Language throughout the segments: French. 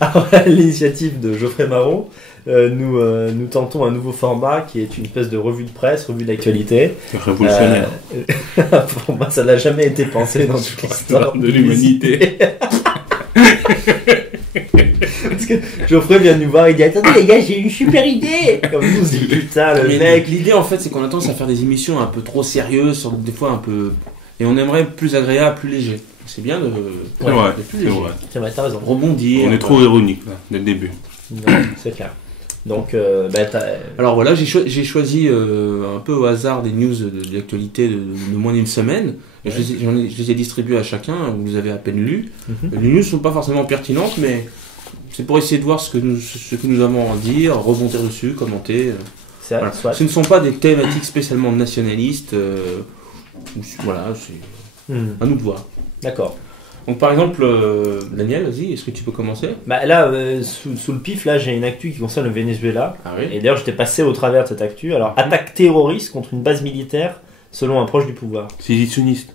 À l'initiative de Geoffrey Marron, nous tentons un nouveau format qui est une espèce de revue de presse, revue d'actualité. Révolutionnaire. Pour moi, ça n'a jamais été pensé dans toute l'histoire de l'humanité. Parce que Geoffrey vient nous voir, il dit attendez les gars, j'ai une super idée. Comme nous, on se dit putain, le mec. L'idée en fait, c'est qu'on a tendance à faire des émissions un peu trop sérieuses, des fois un peu. Et on aimerait plus agréable, plus léger. C'est bien de. C'est vrai, plus c'est léger. vrai. C'est vrai, t'as raison. Rebondir. On est trop ironique là, dès le début. Non, c'est clair. Donc, alors voilà, j'ai choisi un peu au hasard des news de l'actualité de moins d'une semaine. Et Ouais. je les ai distribués à chacun, vous avez à peine lu. Les news ne sont pas forcément pertinentes, mais c'est pour essayer de voir ce que nous avons à dire, rebondir dessus, commenter. c'est Voilà. soit. Ce ne sont pas des thématiques spécialement nationalistes. Voilà, c'est à nous de voir. D'accord. Donc par exemple, Daniel, vas-y, est-ce que tu peux commencer? Bah là, sous le pif, là, j'ai une actu qui concerne le Venezuela. Ah oui. Et d'ailleurs, j'étais passé au travers de cette actu. Alors, attaque terroriste contre une base militaire, selon un proche du pouvoir. Sécessionniste.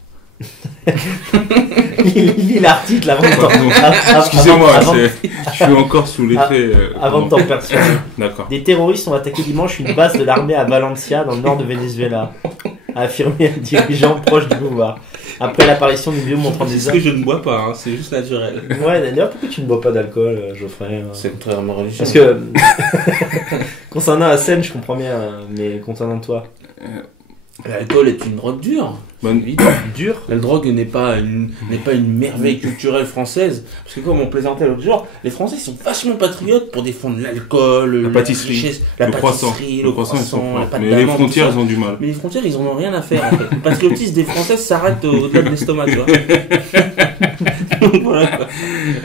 Il lit l'article avant de t'en... Excusez-moi, avant- je suis encore sous l'effet. avant de t'en persuader. D'accord. Des terroristes ont attaqué dimanche une base de l'armée à Valencia, dans le nord de Venezuela, a affirmé un dirigeant proche du pouvoir. Après l'apparition d'une vidéo montrant des C'est ce que je ne bois pas, hein, c'est juste naturel. Ouais, d'ailleurs, pourquoi tu ne bois pas d'alcool, Geoffrey C'est très religieux. Parce que, concernant la scène, je comprends bien, mais concernant toi, L'alcool est une drogue dure. Bonne Évident. dur. La drogue n'est pas une merveille culturelle française. Parce que comme on plaisantait l'autre jour, les Français sont vachement patriotes pour défendre l'alcool, La pâtisserie, richesse, la le croissant. pâtisserie, le ils sont croissant, forts. la pâte Mais les d'amande, frontières, tout ça. ils ont du mal. Mais les frontières, ils en ont rien à faire en fait. Le patriotisme des Français s'arrête au-delà de l'estomac, tu vois. Voilà, quoi.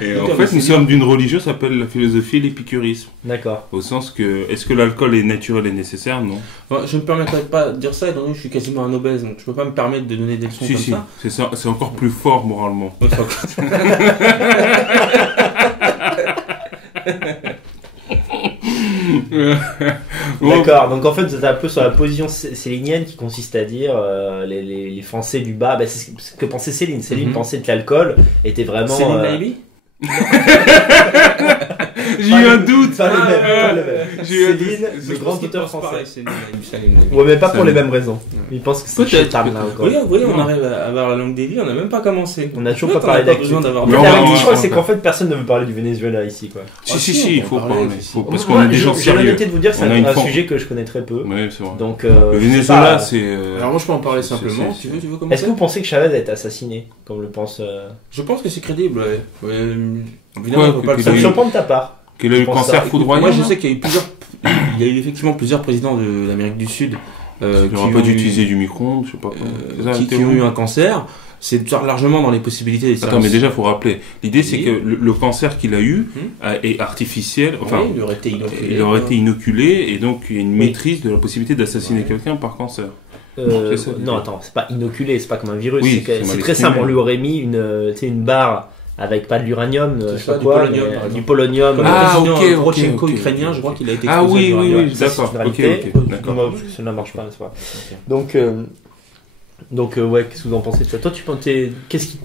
Et en Putain, fait, mais nous c'est sommes d'une religion qui s'appelle la philosophie et l'épicurisme. D'accord. Au sens que, est-ce que l'alcool est naturel et nécessaire? Non. Enfin, je ne me permettrai pas de dire ça, étant donné que je suis quasiment un obèse, donc je peux pas me permettre de donner des leçons Si, comme si. ça. C'est ça. C'est encore plus fort moralement. Ouais, c'est encore- D'accord, donc en fait, vous êtes un peu sur la position célinienne qui consiste à dire les Français du bas, bah, c'est ce que pensait Céline. Céline pensait que l'alcool était vraiment. Céline Naïbi J'ai eu un doute. Pas le même, pas le même. J'ai eu un Céline, doute. le grand auteur français. Céline Naïbi. Ouais, mais pas pour Ça les me- mêmes raisons. Il pense que c'est Peut-être, chétard, là encore. Vous voyez, on Non. arrive à avoir la langue des vies, on n'a même pas commencé. On n'a toujours En pas fait, parlé on a pas d'actu. besoin d'avoir Mais La on va- réalité, on je crois, va- c'est qu'en fait, personne ne veut parler du Venezuela ici, quoi. Si, Ah, si, si, si, il on faut peut parler, parler. si. Faut- Parce Moi, qu'on est des gens j'ai sérieux. l'honnêteté de vous dire que c'est On a une un forme. sujet que je connais très peu. Ouais, c'est vrai. Donc, Le je sais Venezuela, pas, c'est. Alors moi je peux en parler c'est- simplement, c'est- tu veux Est-ce commencer que vous pensez que Chavez a été assassiné, comme le pense... Je pense que c'est crédible, ouais. Évidemment, on peut pas le qu'il Ça me a eu- surprend de ta part. Qu'il a eu le Je pense cancer ça. foudroyant. Moi je non sais qu'il y a eu il y a eu effectivement plusieurs présidents de l'Amérique du Sud Il n'aura qui pas ont dû eu- utiliser du micro-ondes, je sais pas quoi. C'est ça, qui Théo ont eu un cancer. C'est largement dans les possibilités des Attends, services. mais déjà, il faut rappeler. L'idée, c'est Oui. que le cancer qu'il a eu est artificiel. Enfin, Oui, il aurait été inoculé. il aurait été inoculé et donc il y a une Oui. maîtrise de la possibilité d'assassiner Ouais. quelqu'un par cancer. Euh, C'est ça, non, attends, c'est pas inoculé, c'est pas comme un virus. Oui, c'est c'est mal très exprimé. simple. On lui aurait mis une barre avec pas de l'uranium, C'est je sais ça, pas du quoi, polonium, mais, par exemple. du polonium. Comme Ah, le ok, président ok, Porochenko ok, ukrainien, ok. je crois qu'il a été Ah exposé à oui, du oui, uranium. oui, Ça, c'est d'accord. une Ok, réalité. ok, d'accord. Non, ça ne marche pas, c'est pas. Donc, ouais, qu'est-ce que vous en pensez de ça? Toi, tu penses, qu'est-ce qui.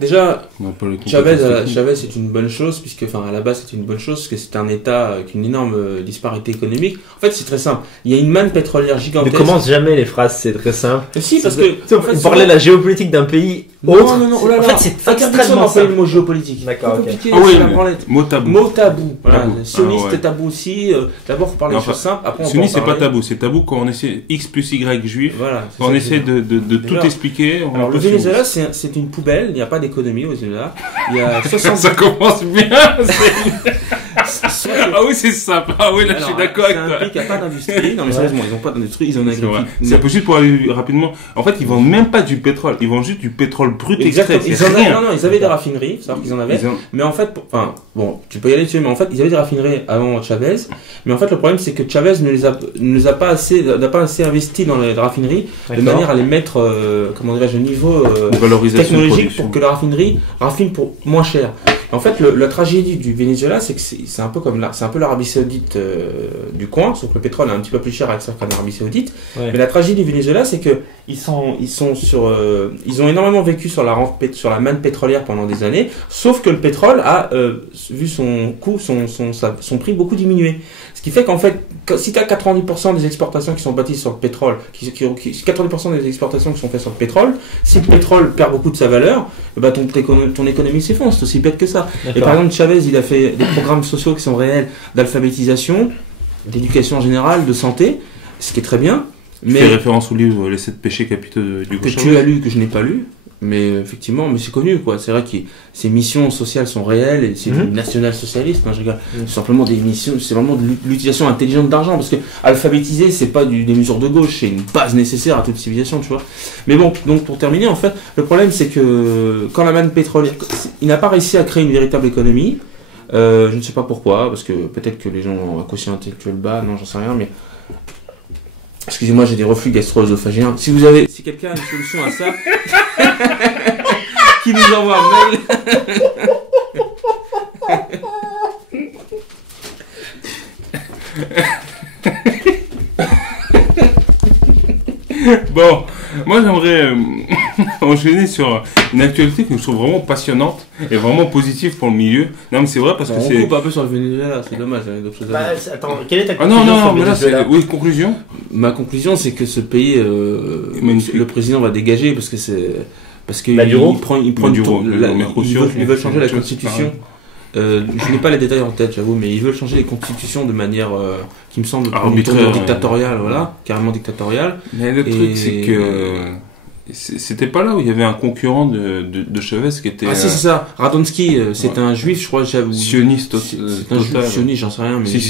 Déjà, On n'a pas les Chavez, compétences techniques. Chavez c'est une bonne chose, puisque, enfin, à la base, c'est une bonne chose, parce que c'est un État avec une énorme disparité économique. En fait, c'est très simple. Il y a une manne pétrolière Ne gigantesque. commence jamais les phrases, c'est très simple. Si, parce que. en fait, Vous parlez de la géopolitique d'un pays autre. Non, oh là là. En fait, c'est interdiction extrêmement d'employer simple. le mot géopolitique. D'accord, Trop ok. compliqué, Ah oui, c'est la mais- branlette. Mot tabou. Mot tabou. Voilà. Tabou. Sioniste Ah ouais. et tabou aussi. D'abord, faut parler des Enfin, choses simples. Après, on Sunni, peut en c'est pas parler. tabou. C'est tabou quand on essaie X plus Y juif. Voilà. c'est Quand on ça que essaie je veux dire. de tout Déjà. expliquer. on Alors, va le pas sur- Venezuela, c'est une poubelle. Il n'y a pas d'économie au Venezuela. Il y a 60. Ça commence bien. Ah oui, c'est simple. Ah oui, là, je suis d'accord avec C'est un toi. pays qui n'a pas d'industrie. Non, mais sérieusement, ils n'ont pas d'industrie. Ils ont une C'est vrai. agriculture. C'est un peu juste pour aller rapidement. En fait, ils vendent même pas du pétrole. Ils vendent juste du pétrole brut Exactement. extrait. Ils C'est en avaient, rien. non, ils avaient des raffineries, faut savoir qu'ils en avaient. Ils ont- Mais en fait, enfin, bon, tu peux y aller dessus, mais en fait, ils avaient des raffineries avant Chavez. Mais en fait, le problème, c'est que Chavez ne les a pas assez, n'a pas assez investi dans les raffineries de D'accord. manière à les mettre, comment dirais-je, au niveau de valorisation de technologique production. pour que la raffinerie raffine pour moins cher. En fait, la tragédie du Venezuela, c'est que c'est un peu comme c'est un peu l'Arabie Saoudite du coin, sauf que le pétrole est un petit peu plus cher avec ça qu'en Arabie Saoudite. Ouais. Mais la tragédie du Venezuela, c'est que ils ont énormément vécu sur sur la manne pétrolière pendant des années, sauf que le pétrole a vu son coût, son prix beaucoup diminuer. Ce qui fait qu'en fait, si tu as 90% des exportations qui sont bâties sur le pétrole, 90% des exportations qui sont faites sur le pétrole, si le pétrole perd beaucoup de sa valeur, bah ton économie s'effondre, c'est aussi bête que ça. Et par exemple, Chavez, il a fait des programmes sociaux qui sont réels d'alphabétisation, d'éducation générale, de santé, ce qui est très bien. Mais fais référence au livre Les 7 péchés capitaux du que tu as lu, que je n'ai pas lu. Mais effectivement, mais c'est connu, quoi. C'est vrai que ces missions sociales sont réelles et c'est du national-socialisme. Hein, je regarde. C'est simplement des missions, c'est vraiment de l'utilisation intelligente d'argent parce que alphabétiser, c'est pas des mesures de gauche, c'est une base nécessaire à toute civilisation, tu vois. Mais bon, donc pour terminer, en fait, le problème c'est que quand la manne pétrolière, il n'a pas réussi à créer une véritable économie. Je ne sais pas pourquoi, parce que peut-être que les gens ont un quotient intellectuel bas, non, j'en sais rien, mais. Excusez-moi, j'ai des reflux gastro-œsophagiens. Si quelqu'un a une solution à ça, qui nous envoie un mail. Bon, moi j'aimerais enchaîner sur une actualité que je trouve vraiment passionnante et vraiment positive pour le milieu. Non mais c'est vrai parce que c'est... On coupe un peu sur le Venezuela, c'est dommage, il y a d'autres choses à dire. Attends, quelle est ta conclusion sur le Venezuela ? Oui, conclusion. Ma conclusion c'est que ce pays, le président va dégager parce que c'est... Parce qu'il prend ils veulent changer la constitution. Je n'ai pas les détails en tête, j'avoue, mais ils veulent changer les constitutions de manière qui me semble dictatoriale, voilà, carrément dictatoriale. Mais le truc, c'est que c'était pas là où il y avait un concurrent de Chavez qui était. Ah si, c'est ça. Radonsky, c'est un juif, je crois, j'avoue. Sioniste c'est un juif sioniste, j'en sais rien, mais. Si.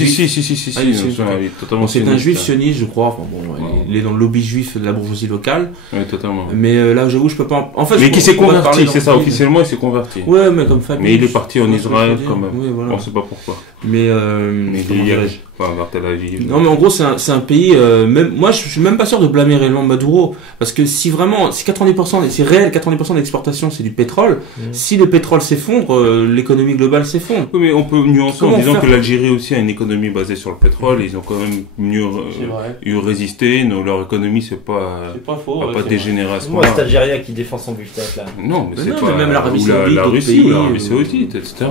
C'est un juif sioniste, je crois. Enfin bon, il est dans le lobby juif de la bourgeoisie locale. Oui, totalement. Mais là, j'avoue, je peux pas. En fait, mais qui s'est converti, c'est ça, officiellement, il s'est converti. Ouais, mais comme famille. Mais il est parti en Israël quand même. Oui, voilà. On sait pas pourquoi. Mais non, mais en gros, c'est un pays. Même moi, je suis même pas sûr de blâmer réellement Maduro, parce que si 90%, c'est réel, 90% de l'exportation, c'est du pétrole. Si le pétrole s'effondre, l'économie globale s'effondre. Oui, mais on peut nuancer en disant que l'Algérie aussi a une économie basée sur le pétrole. Ils ont quand même mieux résisté. Leur économie, c'est pas dégénéré à ce moment-là. Moi, c'est Algérien qui défend son buffet là. Non, mais c'est pas. Même l'Arabie Saoudite, la Russie ou l'Arabie Saoudite, etc.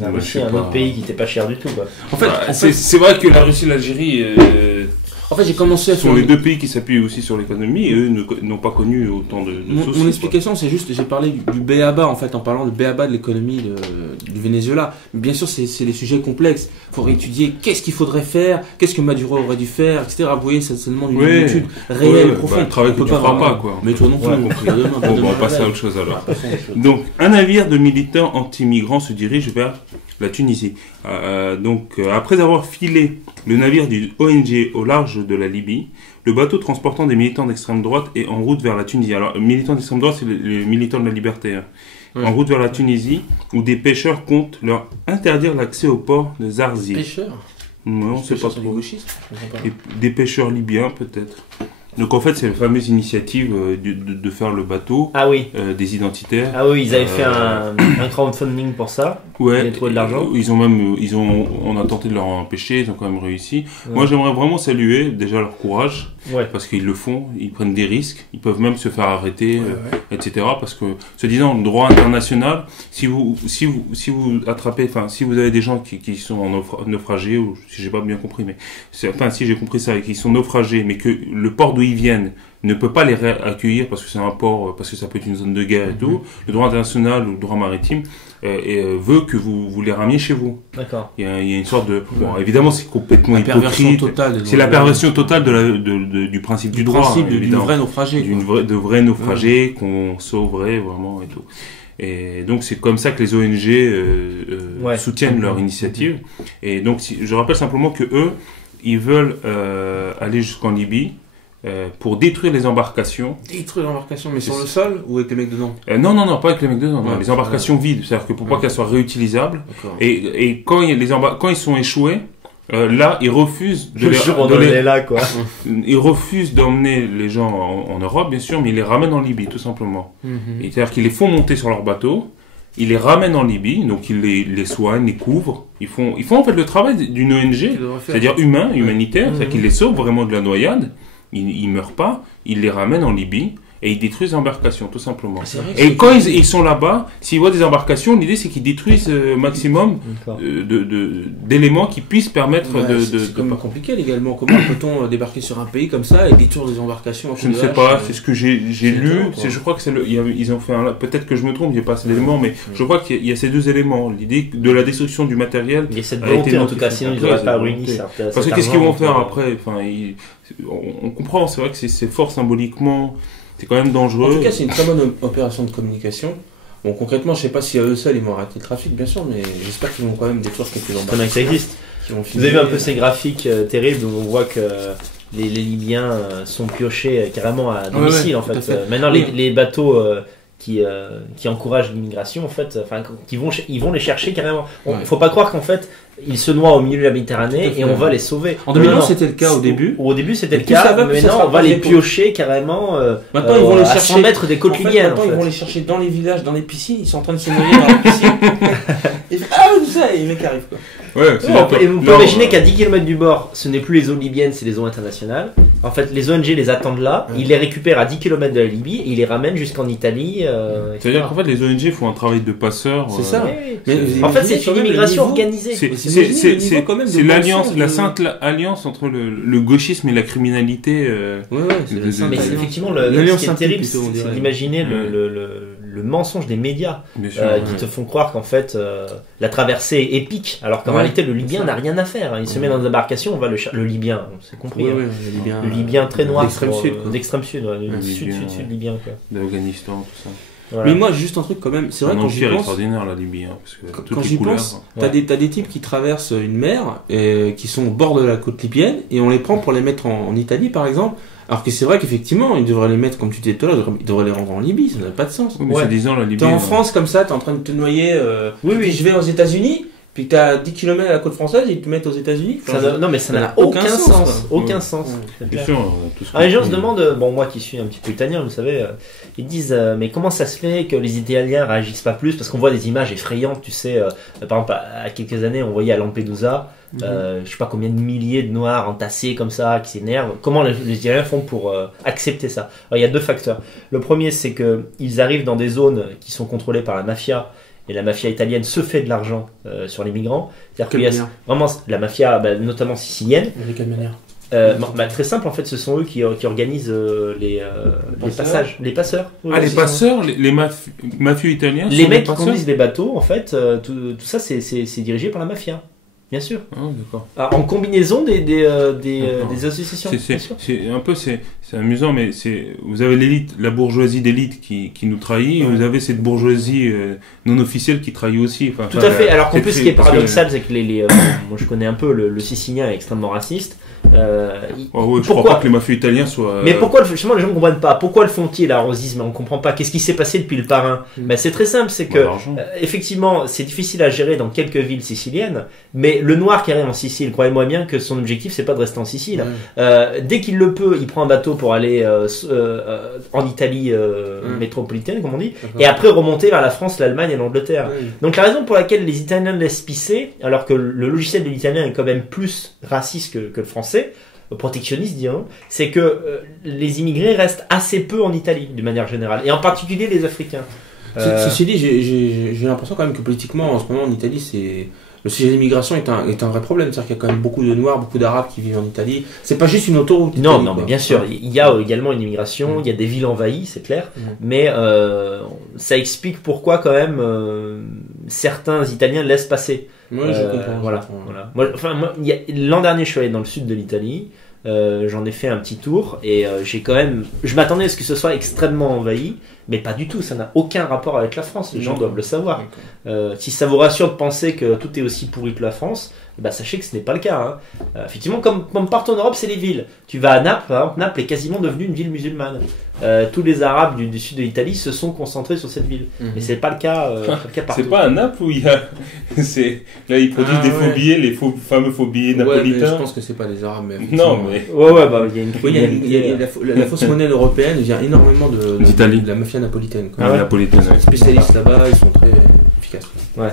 La Russie, un autre pays qui n'était pas cher du tout, quoi. En fait, c'est vrai que la Russie et l'Algérie En fait, j'ai commencé à faire... Ce sont les deux pays qui s'appuient aussi sur l'économie et eux n'ont pas connu autant de soucis. Mon explication, c'est juste, j'ai parlé du B.A.B.A. en fait, en parlant de B.A.B.A. de l'économie du Venezuela. Bien sûr, c'est des sujets complexes. Il faudrait étudier qu'est-ce qu'il faudrait faire, qu'est-ce que Maduro aurait dû faire, etc. Vous voyez, ça demande une étude réelle, profonde. Le travail que tu ne feras pas, quoi. Mais toi non plus. On va passer à autre chose alors. Donc, un navire de militants anti-migrants se dirige vers la Tunisie. Après avoir filé le navire du ONG au large de la Libye, le bateau transportant des militants d'extrême droite est en route vers la Tunisie. Alors, militants d'extrême droite, c'est les militants de la liberté. Hein. Ouais. En route vers la Tunisie, où des pêcheurs comptent leur interdire l'accès au port de Zarzis. Des pêcheurs ? Non, c'est pas trop. Des pêcheurs libyens, peut-être. Donc en fait, c'est la fameuse initiative de faire le bateau des identitaires. Ah oui, ils avaient fait un crowdfunding pour ça. Ouais. Ils avaient trouvé de l'argent. On a tenté de leur empêcher, ils ont quand même réussi. Ouais. Moi, j'aimerais vraiment saluer déjà leur courage, parce qu'ils le font, ils prennent des risques, ils peuvent même se faire arrêter, etc. Parce que, se disant, le droit international, si vous attrapez, enfin, si vous avez des gens qui sont naufragés, ou si j'ai pas bien compris, mais si j'ai compris ça, et qui sont naufragés, mais que le port d'où ils viennent ne peut pas les accueillir parce que c'est un port, parce que ça peut être une zone de guerre et tout, le droit international ou le droit maritime veut que vous les rameniez chez vous. D'accord. Il y a une sorte de... Bon, évidemment, c'est complètement hypocrite. C'est la perversion totale du principe du droit. Du principe du vrai naufragé. De vrais naufragés qu'on sauverait vraiment et tout. Et donc, c'est comme ça que les ONG soutiennent leur initiative. Et donc, je rappelle simplement que eux, ils veulent aller jusqu'en Libye pour détruire les embarcations. Détruire les embarcations, mais sur le sol ou avec les mecs dedans? Non, pas avec les mecs dedans. Non, les embarcations vides, c'est-à-dire que pour pas qu'elles soient réutilisables. Et quand ils sont échoués, là, ils refusent ils refusent d'emmener les gens en Europe, bien sûr, mais ils les ramènent en Libye, tout simplement. C'est-à-dire qu'ils les font monter sur leur bateau. ils les ramènent en Libye, donc ils les soignent, les couvrent. Ils font en fait le travail d'une ONG, c'est-à-dire humanitaire, c'est-à-dire qu'ils les sauvent vraiment de la noyade, ils meurent pas, ils les ramènent en Libye. Et ils détruisent l'embarcation, tout simplement. Et quand ils sont là-bas, s'ils voient des embarcations, l'idée c'est qu'ils détruisent maximum d'éléments qui puissent permettre C'est quand même compliqué légalement. Comment peut-on débarquer sur un pays comme ça et détruire des embarcations? Je ne sais pas, c'est ce que j'ai lu. Je crois que ils ont fait peut-être que je me trompe, il n'y a pas assez d'éléments, mais je crois qu'il y a ces deux éléments. L'idée de la destruction du matériel. Il y a cette volonté en tout cas, sinon ils n'auraient pas réuni ça. Parce que qu'est-ce qu'ils vont faire après? On comprend, c'est vrai que c'est fort symboliquement. C'est quand même dangereux. En tout cas, c'est une très bonne opération de communication. Bon, concrètement, je ne sais pas si à eux seuls ils vont arrêter le trafic, bien sûr, mais j'espère qu'ils vont quand même détruire quelques embarcations. Que ça existe. Vous avez vu un peu ces graphiques terribles où on voit que les Libyens sont piochés carrément à domicile en fait. Maintenant, les bateaux qui encouragent l'immigration, en fait, ils vont les chercher carrément. Il ne faut pas croire qu'en fait, ils se noient au milieu de la Méditerranée et on va les sauver. En 2011, c'était le cas au début. Au début, c'était le cas, mais maintenant, on va les piocher carrément maintenant, ils vont les chercher, à 100 mètres des côtes libyennes. Maintenant, ils vont les chercher dans les villages, dans les piscines. Ils sont en train de se noyer dans les piscines. Et tout ça, et les mecs arrivent quoi. Et vous pouvez imaginer qu'à 10 km du bord, ce n'est plus les eaux libyennes, c'est les eaux internationales. En fait, les ONG les attendent là, ils les récupèrent à 10 km de la Libye et ils les ramènent jusqu'en Italie. C'est-à-dire qu'en fait, les ONG font un travail de passeurs. C'est ça. En fait, c'est une immigration organisée. C'est l'alliance, la sainte alliance entre le gauchisme et la criminalité. Mais effectivement, ce qui est terrible, c'est d'imaginer le mensonge des médias qui te font croire qu'en fait la traversée est épique, alors qu'en réalité le Libyen n'a rien à faire. Il se met dans des embarcations, on va le Libyen, c'est compris. Le Libyen très noir, d'extrême sud, sud libyen, d'Afghanistan, tout ça. Voilà. Mais moi, juste un truc quand même, c'est vrai quand j'y pense. Extraordinaire la Libye, parce que quand j'y pense, t'as des types qui traversent une mer, qui sont au bord de la côte libyenne, et on les prend pour les mettre en Italie, par exemple. Alors que c'est vrai qu'effectivement, ils devraient les mettre, comme tu disais tout à l'heure, ils devraient les rendre en Libye, ça n'a pas de sens. Oui, mais c'est disant la Libye. T'es en France comme ça, t'es en train de te noyer. Puis je vais aux États-Unis. Puis t'as 10 km à la côte française et ils te mettent aux États-Unis. Non, mais ça n'a aucun sens. Aucun sens. Bien sûr. Les gens se demandent, moi qui suis un petit peu italien, vous savez, ils disent, mais comment ça se fait que les Italiens réagissent pas plus? Parce qu'on voit des images effrayantes, tu sais. Par exemple, à quelques années, on voyait à Lampedusa, je sais pas combien de milliers de Noirs entassés comme ça, qui s'énervent. Comment les Italiens font pour accepter ça? Alors, il y a deux facteurs. Le premier, c'est qu'ils arrivent dans des zones qui sont contrôlées par la mafia. Et la mafia italienne se fait de l'argent sur les migrants. C'est-à-dire qu'il y a vraiment la mafia, notamment sicilienne. De quelle manière? Très simple, en fait, ce sont eux qui organisent les passages, les passeurs. Les passeurs, les mafieux italiens. Les mecs qui conduisent les bateaux, en fait, tout ça, c'est dirigé par la mafia. Bien sûr. D'accord. En combinaison des associations. C'est amusant, mais vous avez l'élite, la bourgeoisie d'élite qui nous trahit, et vous avez cette bourgeoisie non officielle qui trahit aussi. Tout à fait. Alors qu'en plus, ce qui est paradoxal, c'est que moi je connais un peu le Sicilien est extrêmement raciste. Je crois pas que les mafieux italiens soient. Mais pourquoi justement les gens ne comprennent pas? Pourquoi le font-ils à Rosisme? On ne comprend pas. Qu'est-ce qui s'est passé depuis le parrain? C'est très simple, c'est que effectivement, c'est difficile à gérer dans quelques villes siciliennes, mais le noir qui arrive en Sicile, croyez-moi bien que son objectif c'est pas de rester en Sicile. Dès qu'il le peut, il prend un bateau pour aller en Italie métropolitaine, comme on dit, et après remonter vers la France, l'Allemagne et l'Angleterre. Donc la raison pour laquelle les Italiens laissent pisser, alors que le logiciel de l'italien est quand même plus raciste que le français, protectionniste disons, c'est que les immigrés restent assez peu en Italie de manière générale, et en particulier les Africains. Ceci dit, j'ai l'impression quand même que politiquement en ce moment en Italie, le sujet de l'immigration est un vrai problème. C'est-à-dire qu'il y a quand même beaucoup de Noirs, beaucoup d'Arabes qui vivent en Italie. C'est pas juste une autoroute. Non, mais bien sûr, il y a également une immigration, il y a des villes envahies, c'est clair, mais ça explique pourquoi quand même certains Italiens laissent passer. Oui, je comprends. Voilà. L'an dernier, je suis allé dans le sud de l'Italie. J'en ai fait un petit tour et je m'attendais à ce que ce soit extrêmement envahi, mais pas du tout, ça n'a aucun rapport avec la France, les gens doivent le savoir. Si ça vous rassure de penser que tout est aussi pourri que la France, sachez que ce n'est pas le cas. Effectivement, comme partout en Europe, c'est les villes. Tu vas à Naples, par exemple, Naples est quasiment devenue une ville musulmane. Tous les Arabes du sud de l'Italie se sont concentrés sur cette ville. Mais c'est pas le cas partout. C'est pas à Naples où il y a... Là, ils produisent des faux billets, les fameux faux billets napolitains. Je pense que c'est pas des Arabes, mais... Non, mais... il y a une... La fausse monnaie européenne vient énormément de d'Italie. De la mafia mafia napolitaine. Ah ouais, napolitaine. Les spécialistes là-bas, ils sont très efficaces. Ouais.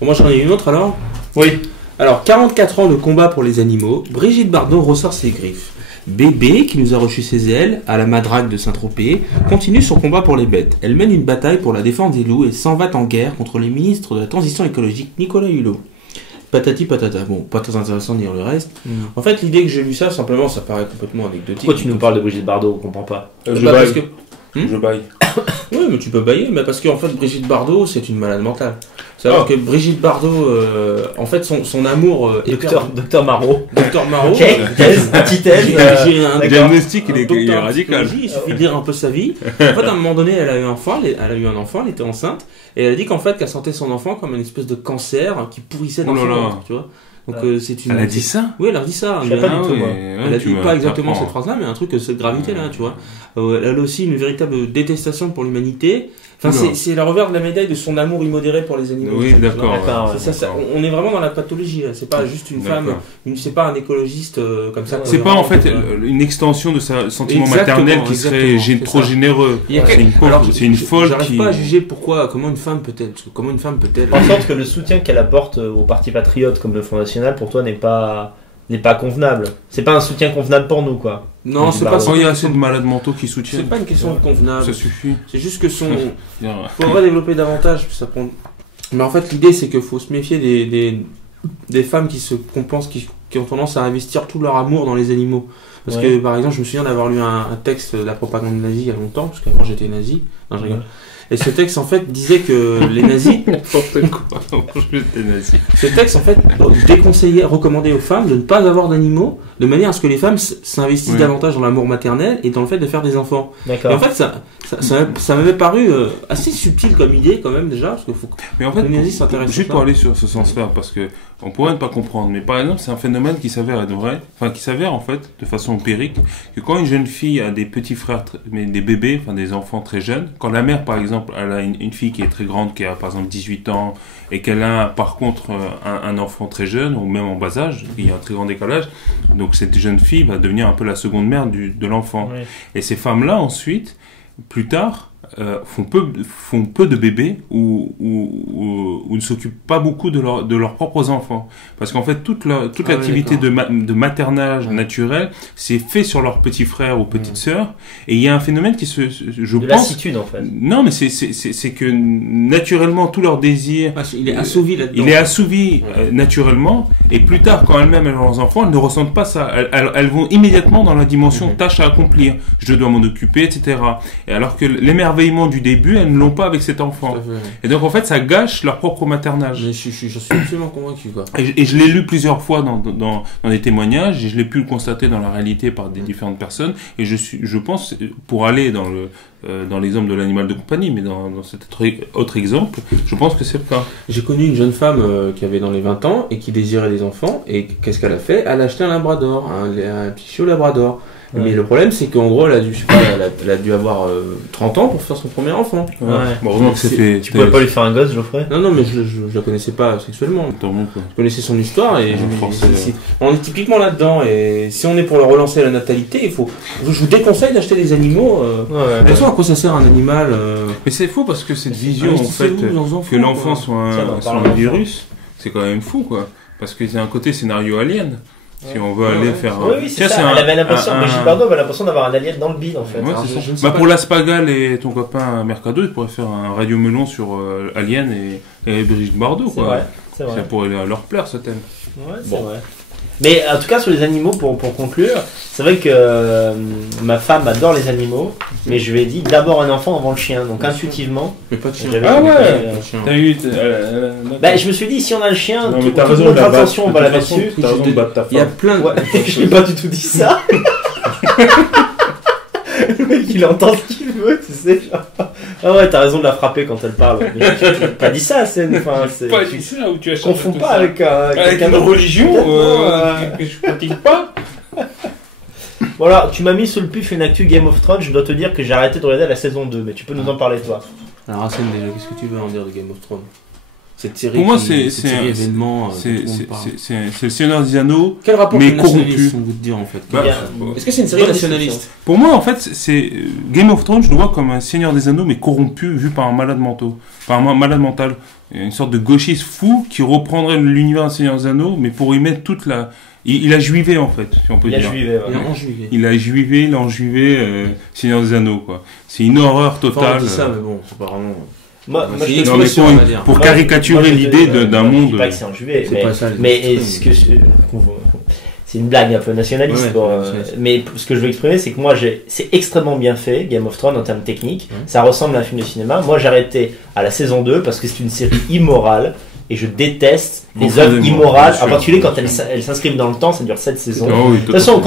Bon, moi j'en ai une autre alors. Oui. Alors, 44 ans de combat pour les animaux, Brigitte Bardot ressort ses griffes. Bébé, qui nous a reçu ses ailes, à la madrague de Saint-Tropez, continue son combat pour les bêtes. Elle mène une bataille pour la défense des loups et s'en va en guerre contre les ministres de la transition écologique, Nicolas Hulot. Patati patata. Bon, pas très intéressant de dire le reste. En fait, l'idée que j'ai lu ça, simplement, ça paraît complètement anecdotique. Pourquoi tu nous parles de Brigitte Bardot? On comprend pas. Je baille. Oui, mais tu peux bailler, mais parce qu'en fait, Brigitte Bardot, c'est une malade mentale. C'est-à-dire que Brigitte Bardot, en fait, son amour... Docteur Marot. Docteur Marot. Ok, petite thèse. J'ai un diagnostic, il est radical. Il suffit de lire un peu sa vie. En fait, à un moment donné, elle a eu un enfant, elle était enceinte, et elle a dit qu'en fait, qu'elle sentait son enfant comme une espèce de cancer qui pourrissait dans son ventre, tu vois. Donc c'est une. Elle a dit ça? Oui, elle a dit ça. Je sais pas du tout, moi. Elle a dit pas exactement cette phrase-là, mais un truc de cette gravité-là, tu vois. Elle a aussi une véritable détestation pour l'humanité. Enfin, c'est le revers de la médaille de son amour immodéré pour les animaux. Oui, d'accord. On est vraiment dans la pathologie. C'est pas juste une femme, c'est pas un écologiste comme ça. C'est pas en fait une extension de sa sentiment maternel qui serait trop généreux. C'est une folle qui. J'arrive pas à juger comment une femme peut-elle. En sorte que le soutien qu'elle apporte au parti patriote comme le Front National pour toi n'est pas convenable. C'est pas un soutien convenable pour nous, quoi. Non, c'est pas ça. Quand il y a assez de malades mentaux qui soutiennent. C'est pas une question de convenable. Ça suffit. C'est juste que faudrait développer davantage. Ça prend... Mais en fait, l'idée, c'est qu'il faut se méfier des femmes qui ont tendance à investir tout leur amour dans les animaux. Parce que, par exemple, je me souviens d'avoir lu un texte de la propagande nazie il y a longtemps, parce qu'avant j'étais nazi. Non, je rigole. Et ce texte, en fait, disait que les nazis... Ce texte, en fait, recommandait aux femmes de ne pas avoir d'animaux, de manière à ce que les femmes s'investissent davantage dans l'amour maternel et dans le fait de faire des enfants. D'accord. Et en fait, ça m'avait paru assez subtil comme idée, quand même, déjà, parce qu'il faut mais en fait, les nazis s'intéressent juste pour aller sur ce sens-là, parce que on pourrait ne pas comprendre, mais par exemple, c'est un phénomène qui s'avère être vrai, qui s'avère, en fait, de façon empirique, que quand une jeune fille a des petits frères, mais des bébés, des enfants très jeunes, quand la mère, par exemple, elle a une fille qui est très grande, qui a par exemple 18 ans, et qu'elle a par contre un enfant très jeune, ou même en bas âge, il y a un très grand décalage, donc cette jeune fille va devenir un peu la seconde mère de l'enfant. Oui. Et ces femmes-là, ensuite, plus tard, font peu de bébés ou ne s'occupent pas beaucoup de leurs propres enfants. Parce qu'en fait, toute l'activité de maternage naturel, c'est fait sur leurs petits frères ou petites sœurs. Et il y a un phénomène qui de lassitude, en fait. Non, mais c'est que naturellement, tout leur désir... il est assouvi là-dedans. Il est assouvi naturellement. Et plus tard, quand elles-mêmes elles ont leurs enfants, elles ne ressentent pas ça. Elles vont immédiatement dans la dimension tâche à accomplir. Je dois m'en occuper, etc. Et alors que l'émerveillement du début, elles ne l'ont pas avec cet enfant. Et donc en fait, ça gâche leur propre maternage. Je suis absolument convaincu, quoi. Et je l'ai lu plusieurs fois dans des témoignages, et je l'ai pu le constater dans la réalité par des différentes personnes. Et je pense, pour aller dans l'exemple de l'animal de compagnie, mais dans cet autre exemple, je pense que c'est le cas. J'ai connu une jeune femme qui avait dans les 20 ans et qui désirait des enfants. Et qu'est-ce qu'elle a fait? Elle a acheté un labrador, un petit chiot labrador. Ouais. Mais le problème, c'est qu'en gros, elle a dû avoir 30 ans pour faire son premier enfant. Ouais. Bon, heureusement que c'était... Tu pouvais pas lui faire un gosse, Geoffrey? Non, mais je la connaissais pas sexuellement. Je connaissais son histoire et on est typiquement là-dedans. Et si on est pour relancer la natalité, je vous déconseille d'acheter des animaux. De toute façon, à quoi ça sert un animal Mais c'est faux parce que cette vision, en fait, que l'enfant soit un virus, c'est quand même fou, quoi. Parce que c'est un côté scénario alien. Si on veut aller faire... Oui, c'est ça. Elle avait l'impression, Brigitte Bardot avait l'impression d'avoir un alien dans le bide, en fait. Ouais, c'est ça. Pour l'Aspagal et ton copain Mercado, ils pourraient faire un radio melon sur Alien et Brigitte Bardot, quoi. C'est vrai. Ça pourrait leur plaire, ce thème. Ouais, c'est vrai. Mais en tout cas, sur les animaux, pour conclure, c'est vrai que ma femme adore les animaux, mais je lui ai dit d'abord un enfant avant le chien, donc intuitivement. Mais pas de chien. Ah ouais. T'as eu. Je me suis dit, si on a le chien, toute notre attention on va la mettre dessus. T'as raison de battre ta femme. Il y a plein de. Je n'ai pas du tout dit ça. Le mec, il entend ce qu'il veut, tu sais. Genre... Ah ouais, t'as raison de la frapper quand elle parle. Mais tu n'as pas dit ça, c'est. Enfin, c'est... Pas dit ça, ou tu as confonds pas avec une religion que je pratique pas. Bon alors, tu m'as mis sous le pif une actu Game of Thrones, je dois te dire que j'ai arrêté de regarder la saison 2, mais tu peux nous en parler toi. Alors Racine, déjà, qu'est-ce que tu veux en dire de Game of Thrones? Cette série pour moi, c'est un événement. C'est le Seigneur des Anneaux. Quel rapport mais avec le corrompu. nationalisme, on veut te dire en fait. Est-ce que c'est une série nationaliste? Pour moi, en fait, c'est Game of Thrones. Je le vois comme un Seigneur des Anneaux, mais corrompu, vu par un malade mental, une sorte de gauchiste fou qui reprendrait l'univers du Seigneur des Anneaux, mais pour y mettre toute la. Il a juivé en fait, si on peut dire. Il a enjuivé Seigneur des Anneaux, quoi. C'est une horreur totale. On dit ça, mais bon, c'est pas vraiment. Pour caricaturer l'idée d'un monde. Je dis pas que c'est enjuvé, mais c'est une blague un peu nationaliste. Mais ce que je veux exprimer, c'est que moi, c'est extrêmement bien fait, Game of Thrones, en termes techniques. Ça ressemble à un film de cinéma. Moi, j'ai arrêté à la saison 2 parce que c'est une série immorale. Et je déteste les œuvres immorales, en particulier quand elles s'inscrivent dans le temps, ça dure 7 saisons. De toute façon,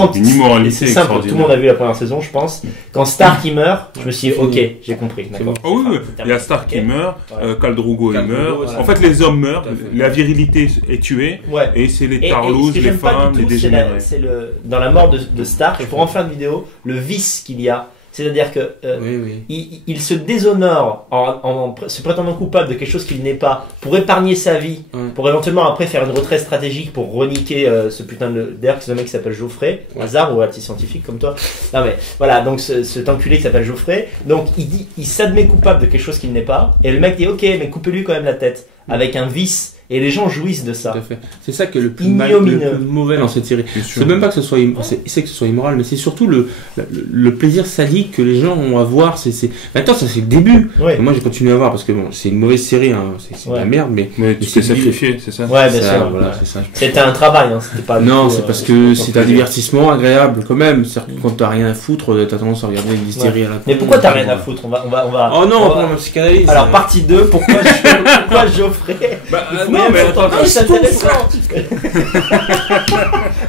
c'est simple, tout le monde a vu la première saison, je pense. Quand Stark il meurt, je me suis dit, ok, j'ai compris. Il y a Stark qui meurt, Khal Drogo il meurt. En fait, les hommes meurent, la virilité est tuée, et c'est les tarlouse, les femmes, les dégénérés. C'est dans la mort de Stark, je pourrais en faire une vidéo, le vice qu'il y a. C'est-à-dire que il se déshonore en se prétendant coupable de quelque chose qu'il n'est pas pour épargner sa vie, pour éventuellement après faire une retraite stratégique pour reniquer ce putain d'air, c'est un mec qui s'appelle Geoffrey, hasard ou un petit scientifique comme toi. Non mais voilà, donc cet enculé qui s'appelle Geoffrey, donc il s'admet coupable de quelque chose qu'il n'est pas, et le mec dit ok, mais coupez-lui quand même la tête, avec un vice. Et les gens jouissent de ça. Tout à fait. C'est ça qui est le plus mauvais dans cette série. C'est même pas que ce soit, c'est que ce soit immoral, mais c'est surtout le plaisir sadique que les gens ont à voir. Maintenant, ça c'est le début. Ouais. Moi, j'ai continué à voir parce que bon, c'est une mauvaise série, hein. C'est de la merde, mais tu t'es sacrifié, c'est ça. Ouais, bien sûr. Voilà, c'est ça. C'était un travail, hein. C'était pas. Non, c'est parce que c'est un divertissement agréable quand même. C'est-à-dire que quand t'as rien à foutre, t'as tendance à regarder une série à la. Mais pourquoi t'as rien à foutre? On va. Oh non, on va psychanalyse. Alors partie 2, pourquoi Geoffrey? Non, mais attends, c'est intéressant.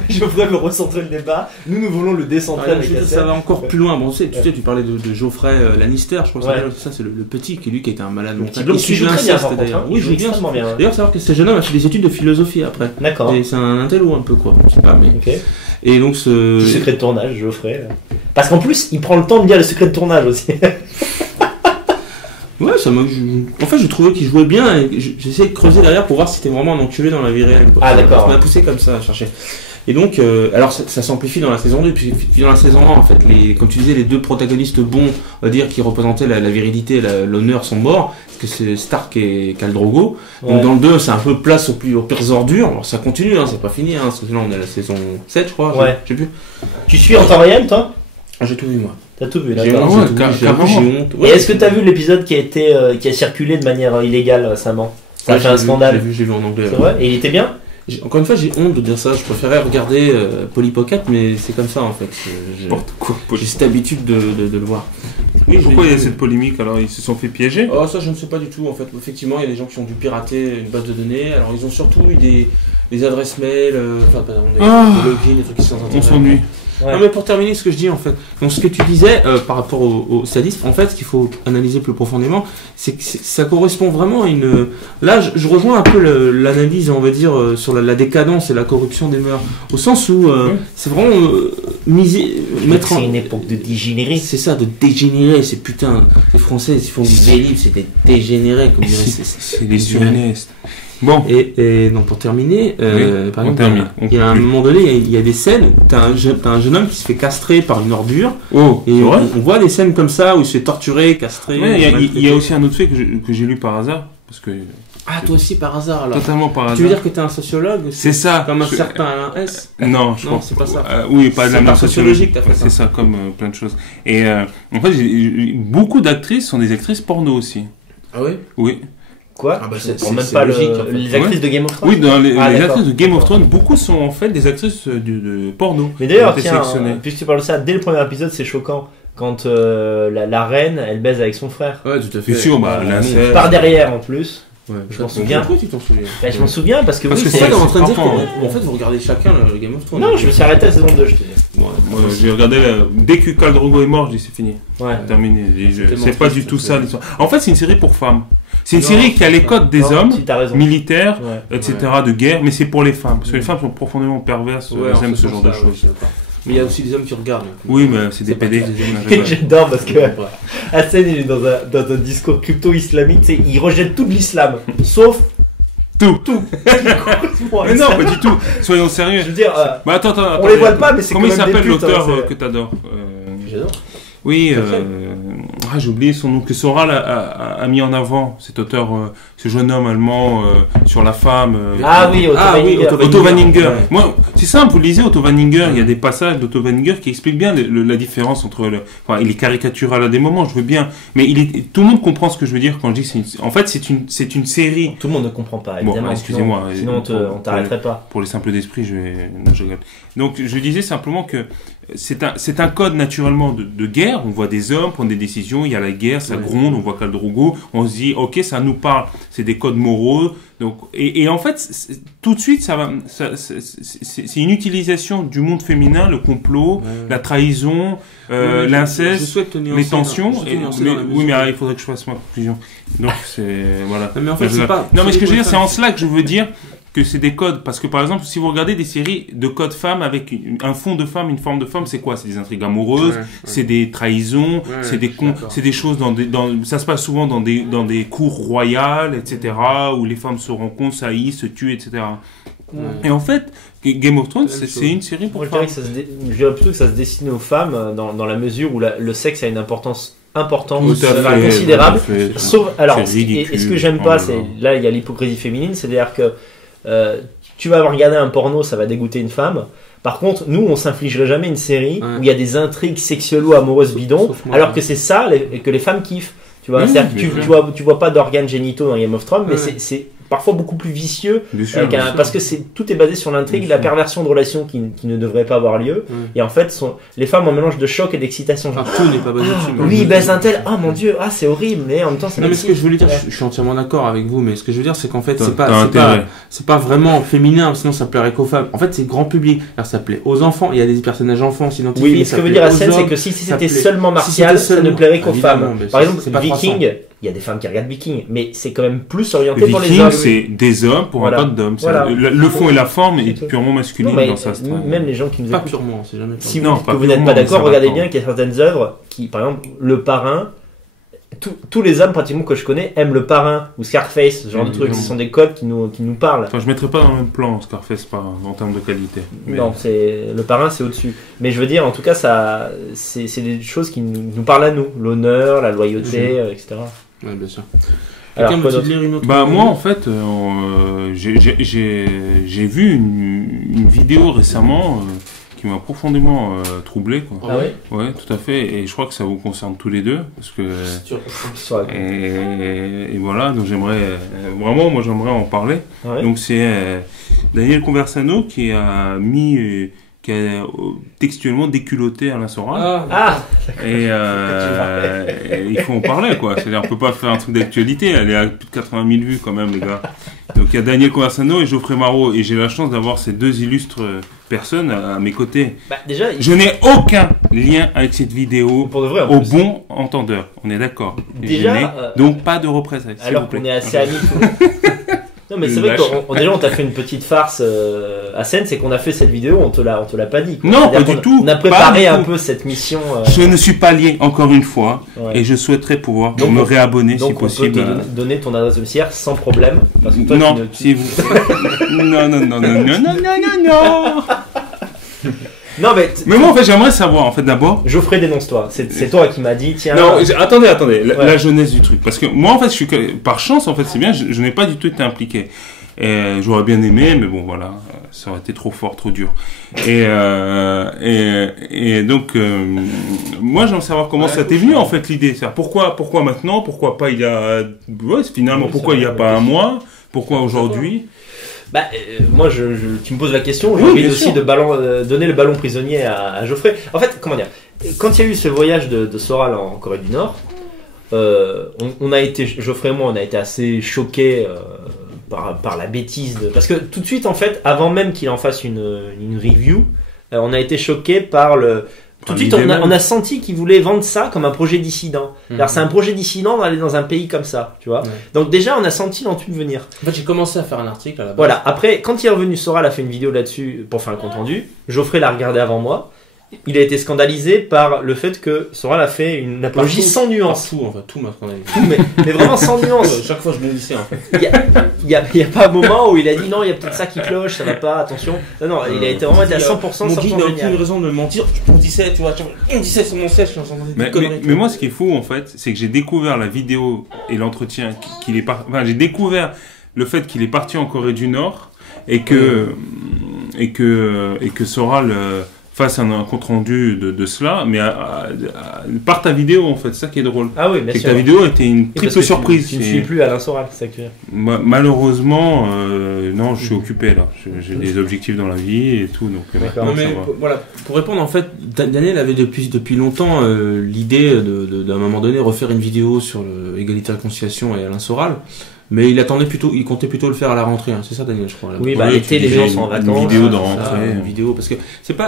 Je voudrais me recentrer le débat. Nous voulons le décentrer. Ça va encore plus loin. Bon, tu sais, tu parlais de Geoffrey Lannister, je crois que ça, c'est le petit qui lui qui était un malade mental. Il joue très bien, d'ailleurs. Oui, il joue bien. D'ailleurs, savoir que ce jeune homme a fait des études de philosophie après. D'accord. Et c'est un intello un peu quoi. Je sais pas, mais. Et donc le secret de tournage, Geoffrey. Parce qu'en plus, il prend le temps de dire le secret de tournage aussi. Ouais, en fait, je trouvais qu'il jouait bien et j'essayais de creuser derrière pour voir si c'était vraiment un enculé dans la vie réelle. Ah, d'accord. Ça m'a poussé comme ça à chercher. Et donc, alors ça s'amplifie dans la saison 2, puis dans la saison 1, en fait, comme tu disais, les deux protagonistes bons, on va dire, qui représentaient la virilité et l'honneur sont morts, parce que c'est Stark et Khal Drogo. Donc dans le 2, c'est un peu place aux pires ordures. Alors ça continue, hein, c'est pas fini, hein, parce que là on est à la saison 7, je crois. Ouais. Je sais plus. Tu suis en temps réel, toi? J'ai tout vu, moi. T'as tout vu, j'ai honte. Et est-ce que t'as vu l'épisode qui a circulé de manière illégale récemment? Ça a fait un scandale. J'ai vu en anglais. C'est vrai? Et il était bien? Encore une fois, j'ai honte de dire ça. Je préférais regarder Polly Pocket, mais c'est comme ça en fait. J'ai cette habitude de le voir. Oui, pourquoi il y a cette polémique alors? Ils se sont fait piéger? Oh, ça je ne sais pas du tout en fait. Effectivement, il y a des gens qui ont dû pirater une base de données. Alors ils ont surtout eu des adresses mail, des logins, des trucs qui sont on s'ennuie. Ouais. Non mais pour terminer ce que je dis en fait, donc ce que tu disais par rapport au sadisme, en fait ce qu'il faut analyser plus profondément, c'est que ça correspond vraiment à une... Là je rejoins un peu l'analyse on va dire sur la décadence et la corruption des mœurs, au sens où c'est vraiment mettre en... C'est une époque de dégénérer. C'est ça, de dégénérer, ces putains, les Français ils font du vélib, c'est des dégénérés comme dirait. C'est des sionistes. Bon. Et donc pour terminer, par exemple, il y a un moment donné, il y a des scènes où t'as un jeune homme qui se fait castrer par une ordure. Oh, et on voit des scènes comme ça où il se fait torturer, castrer. Il y a aussi un autre fait que j'ai lu par hasard. Parce que... Ah, toi aussi par hasard alors. Totalement par hasard. Tu veux dire que t'es un sociologue? C'est ça. Comme un certain Alain S. Non, je pense. C'est pas ça. Oui, pas de la même sociologique, t'as fait ça. C'est ça, comme plein de choses. Et en fait, beaucoup d'actrices sont des actrices porno aussi. Ah oui? Oui. Quoi? C'est même pas logique, les actrices de Game of Thrones. Oui, dans les actrices de Game of Thrones, beaucoup sont en fait des actrices de porno. Mais d'ailleurs, tiens, puisque tu parles de ça, dès le premier épisode, c'est choquant. Quand la reine, elle baise avec son frère. Ouais, tout à fait. C'est sûr, par derrière en plus. Ouais, je m'en souviens. Pourquoi tu t'en souviens? Je m'en souviens parce que c'est ça qu'on est en train de dire qu'en fait vous regardez chacun le Game of Thrones. Non, je me suis arrêté à la saison 2, je te dis. Moi j'ai regardé dès que Khal Drogo est mort, je dis c'est fini. Ouais. Terminé. C'est pas du tout ça l'histoire. En fait, c'est une série pour femmes. C'est une série qui a les codes des hommes, militaires, etc., de guerre, mais c'est pour les femmes. Parce que les femmes sont profondément perverses, elles aiment ce genre de choses. Mais il y a aussi des hommes qui regardent. Oui, mais c'est des PD. J'adore parce que Hassan il est dans un discours crypto-islamique, il rejette tout de l'islam, sauf Tout. Mais non, pas du tout. Soyons sérieux. Je veux dire, attends, on les voit pas, mais c'est comment quand même il s'appelle des putes, l'auteur que t'adores J'adore. Oui, j'ai oublié son nom, que Soral a mis en avant, cet auteur, ce jeune homme allemand sur la femme. Otto Wanninger. Moi, c'est simple, vous lisez Otto Wanninger, il y a des passages d'Otto Wanninger qui expliquent bien la différence entre il est caricatural à des moments, je veux bien, mais tout le monde comprend ce que je veux dire quand je dis en fait, c'est une série. Tout le monde ne comprend pas, évidemment. Bon, excusez-moi. Sinon, on t'arrêterait pas. Pour les simples d'esprit, je rigole. Donc, je disais simplement que c'est un code naturellement de guerre. On voit des hommes prendre des décisions, il y a la guerre, ça gronde, on voit Khal Drogo, on se dit ok, ça nous parle, c'est des codes moraux. Donc et en fait tout de suite c'est une utilisation du monde féminin, le complot, la trahison, l'inceste, les tensions. Oui, mais il faudrait que je fasse ma conclusion. Donc c'est voilà. Mais en fait non, mais ce que je veux dire, c'est en cela que je veux dire que c'est des codes, parce que par exemple si vous regardez des séries de codes femmes avec un fond de femme, une forme de femme, c'est quoi? C'est des intrigues amoureuses, c'est des trahisons, c'est des choses ça se passe souvent dans des cours royales, etc., où les femmes se rencontrent, saillissent, se tuent, etc. Et en fait Game of Thrones c'est une série pour femmes. Je dirais plutôt que ça se destine aux femmes dans la mesure où le sexe a une importante, considérable. Sauf alors, et ce que j'aime pas, c'est là il y a l'hypocrisie féminine, c'est-à-dire que tu vas regarder un porno, ça va dégoûter une femme. Par contre, nous, on s'infligerait jamais une série où il y a des intrigues sexuelo-amoureuses bidons, alors que c'est ça que les femmes kiffent. Tu vois, c'est-à-dire que tu vois pas d'organes génitaux dans Game of Thrones, mais c'est parfois beaucoup plus vicieux, parce que tout est basé sur l'intrigue, la perversion de relations qui ne devrait pas avoir lieu. Et en fait, les femmes ont un mélange de choc et d'excitation. Tout n'est pas basé dessus. Oui, baise un tel, mon dieu, c'est horrible, mais en même temps, c'est. Non, mais ce que je voulais dire, je suis entièrement d'accord avec vous, mais ce que je veux dire, c'est qu'en fait, c'est pas vraiment féminin, sinon ça plairait qu'aux femmes. En fait, c'est grand public. Alors, ça plaît aux enfants, il y a des personnages enfants s'identifient. Oui, mais ce que veut dire la scène, c'est que si c'était seulement martial, ça ne plairait qu'aux femmes. Par exemple, Viking. Il y a des femmes qui regardent Viking, mais c'est quand même plus orienté pour les hommes. C'est des hommes pour un code d'hommes. Le fond et la forme est purement masculine dans sa strate. Même les gens qui nous écoutent. Pas purement, c'est jamais. Si vous n'êtes pas d'accord, regardez bien qu'il y a certaines œuvres qui, par exemple, Le Parrain. Tous les hommes pratiquement que je connais aiment Le Parrain ou Scarface, ce genre de trucs. Ce sont des codes qui nous parlent. Enfin, je mettrais pas dans le même plan Scarface en termes de qualité. Mais... Non, Le Parrain c'est au-dessus. Mais je veux dire, en tout cas, c'est des choses qui nous parlent à nous, l'honneur, la loyauté, etc. Ouais, bien sûr. Alors, moi en fait j'ai vu une vidéo récemment qui m'a profondément troublé quoi. Ah oui? Ouais, tout à fait, et je crois que ça vous concerne tous les deux parce que et voilà, donc j'aimerais en parler. Ouais. Donc c'est Daniel Conversano qui a textuellement déculotté Alain Soral. Et il faut en parler quoi. C'est-à-dire on peut pas faire un truc d'actualité, elle est à plus de 80 000 vues quand même les gars. Donc il y a Daniel Conversano et Geoffrey Marot, et j'ai la chance d'avoir ces deux illustres personnes à mes côtés. Déjà, je n'ai aucun lien avec cette vidéo pour de vrai, au bon entendeur, on est d'accord. Déjà, donc pas de représailles. Alors qu'on est assez amis. Non mais c'est vrai déjà on t'a fait une petite farce à scène, c'est qu'on a fait cette vidéo, on te l'a pas dit quoi. Non, pas du tout. On a préparé un peu cette mission. Je ne suis pas lié encore une fois, et je souhaiterais pouvoir me réabonner si possible. Donc on peut te donner ton adresse domiciliaire sans problème. Parce que toi, non, si vous. Non. Non mais moi en fait j'aimerais savoir en fait d'abord. Geoffrey, dénonce-toi. C'est toi qui m'as dit tiens. Non, attendez. La jeunesse du truc, parce que moi en fait par chance en fait c'est bien, je n'ai pas du tout été impliqué. J'aurais bien aimé, mais bon voilà, ça aurait été trop fort, trop dur. Et donc moi j'aimerais savoir comment ça t'est venu en fait l'idée. Pourquoi maintenant, pourquoi pas il y a finalement pourquoi il y a pas un mois, pourquoi aujourd'hui? Moi, tu me poses la question, j'ai envie aussi de donner le ballon prisonnier à Geoffrey. En fait, comment dire, quand il y a eu ce voyage de Soral en Corée du Nord, Geoffrey et moi, on a été assez choqués par la bêtise. Parce que tout de suite, en fait, avant même qu'il en fasse une review, on a été choqués par tout de suite, on a senti qu'il voulait vendre ça comme un projet dissident. Alors, c'est un projet dissident d'aller dans un pays comme ça, tu vois. Donc déjà, on a senti l'entume venir. En fait, j'ai commencé à faire un article à la base. Voilà. Après, quand il est revenu, Soral a fait une vidéo là-dessus pour faire un compte rendu. Geoffrey l'a regardé avant moi. il a été scandalisé par le fait que Soral a fait une apologie sans nuance. Tout m'a scandalisé. Mais vraiment sans nuance. Chaque fois, je bondissais, en fait. Il y a pas un moment où il a dit non, il y a peut-être ça qui cloche, ça va pas, attention. Non, il a été vraiment à 100%. Mon guide n'a aucune raison de mentir. Je bondissais, tu vois. Je bondissais sur mon siège. Mais moi, ce qui est fou, en fait, c'est que j'ai découvert la vidéo et l'entretien qu'il est parti. Enfin, j'ai découvert le fait qu'il est parti en Corée du Nord et que Soral fasse un compte rendu de cela, mais par ta vidéo, en fait, c'est ça qui est drôle. Ah oui, bien sûr. Ta vidéo était une triple surprise. Tu ne suis plus Alain Soral, c'est ça que tu veux dire. Malheureusement, non, je suis occupé là. J'ai des objectifs dans la vie et tout, donc. D'accord. Mais voilà, pour répondre, en fait, Daniel avait depuis longtemps l'idée d'un moment donné refaire une vidéo sur l'égalité et la réconciliation et Alain Soral. Mais il comptait plutôt le faire à la rentrée, hein. C'est ça, Daniel, je crois. Oui, l'été, les gens sont en vacances. Une vidéo de rentrée. Une vidéo, parce que c'est pas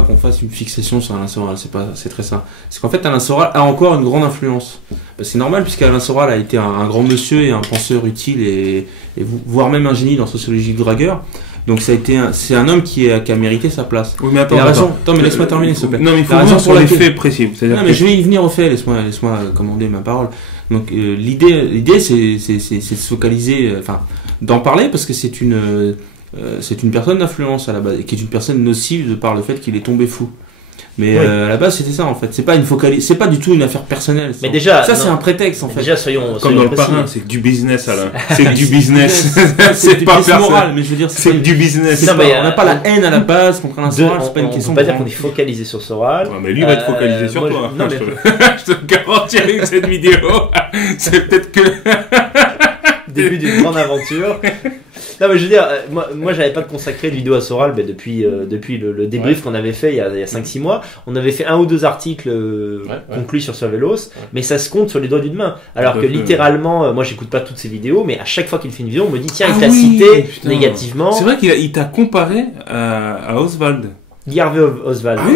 qu'on fasse une fixation sur Alain Soral, c'est très ça. C'est qu'en fait, Alain Soral a encore une grande influence. C'est normal, puisqu'Alain Soral a été un grand monsieur et un penseur utile et voire même un génie dans sociologie du dragueur. Donc c'est un homme qui a mérité sa place. Oui, mais attends, mais laisse-moi terminer, s'il te plaît. Non, mais il faut voir sur les faits précis. Non, mais je vais y venir aux faits, laisse-moi commander ma parole. Donc l'idée c'est de se focaliser, d'en parler, parce que c'est une personne d'influence à la base et qui est une personne nocive de par le fait qu'il est tombé fou. Mais à la base c'était ça, en fait. C'est pas du tout une affaire personnelle. Mais déjà, c'est un prétexte, en fait. Déjà soyons comme dans le parrain, c'est du business, Alain. C'est du business. C'est pas moral, mais je veux dire c'est du business. On n'a pas la haine à la base contre Alain Soral. C'est pas une question. On peut pas dire qu'on est focalisé sur Soral. Mais lui va être focalisé sur toi. Je te garantis avec cette vidéo, c'est peut-être que début d'une grande aventure. Non, mais je veux dire, moi j'avais pas consacré de vidéo à Soral depuis le débrief qu'on avait fait il y a 5-6 mois. On avait fait 1 ou 2 articles conclus sur Survelos, mais ça se compte sur les doigts d'une main. Alors que littéralement, moi j'écoute pas toutes ces vidéos, mais à chaque fois qu'il fait une vidéo, on me dit tiens, il t'a cité négativement. C'est vrai qu'il t'a comparé à Oswald. Harvey Oswald. Ah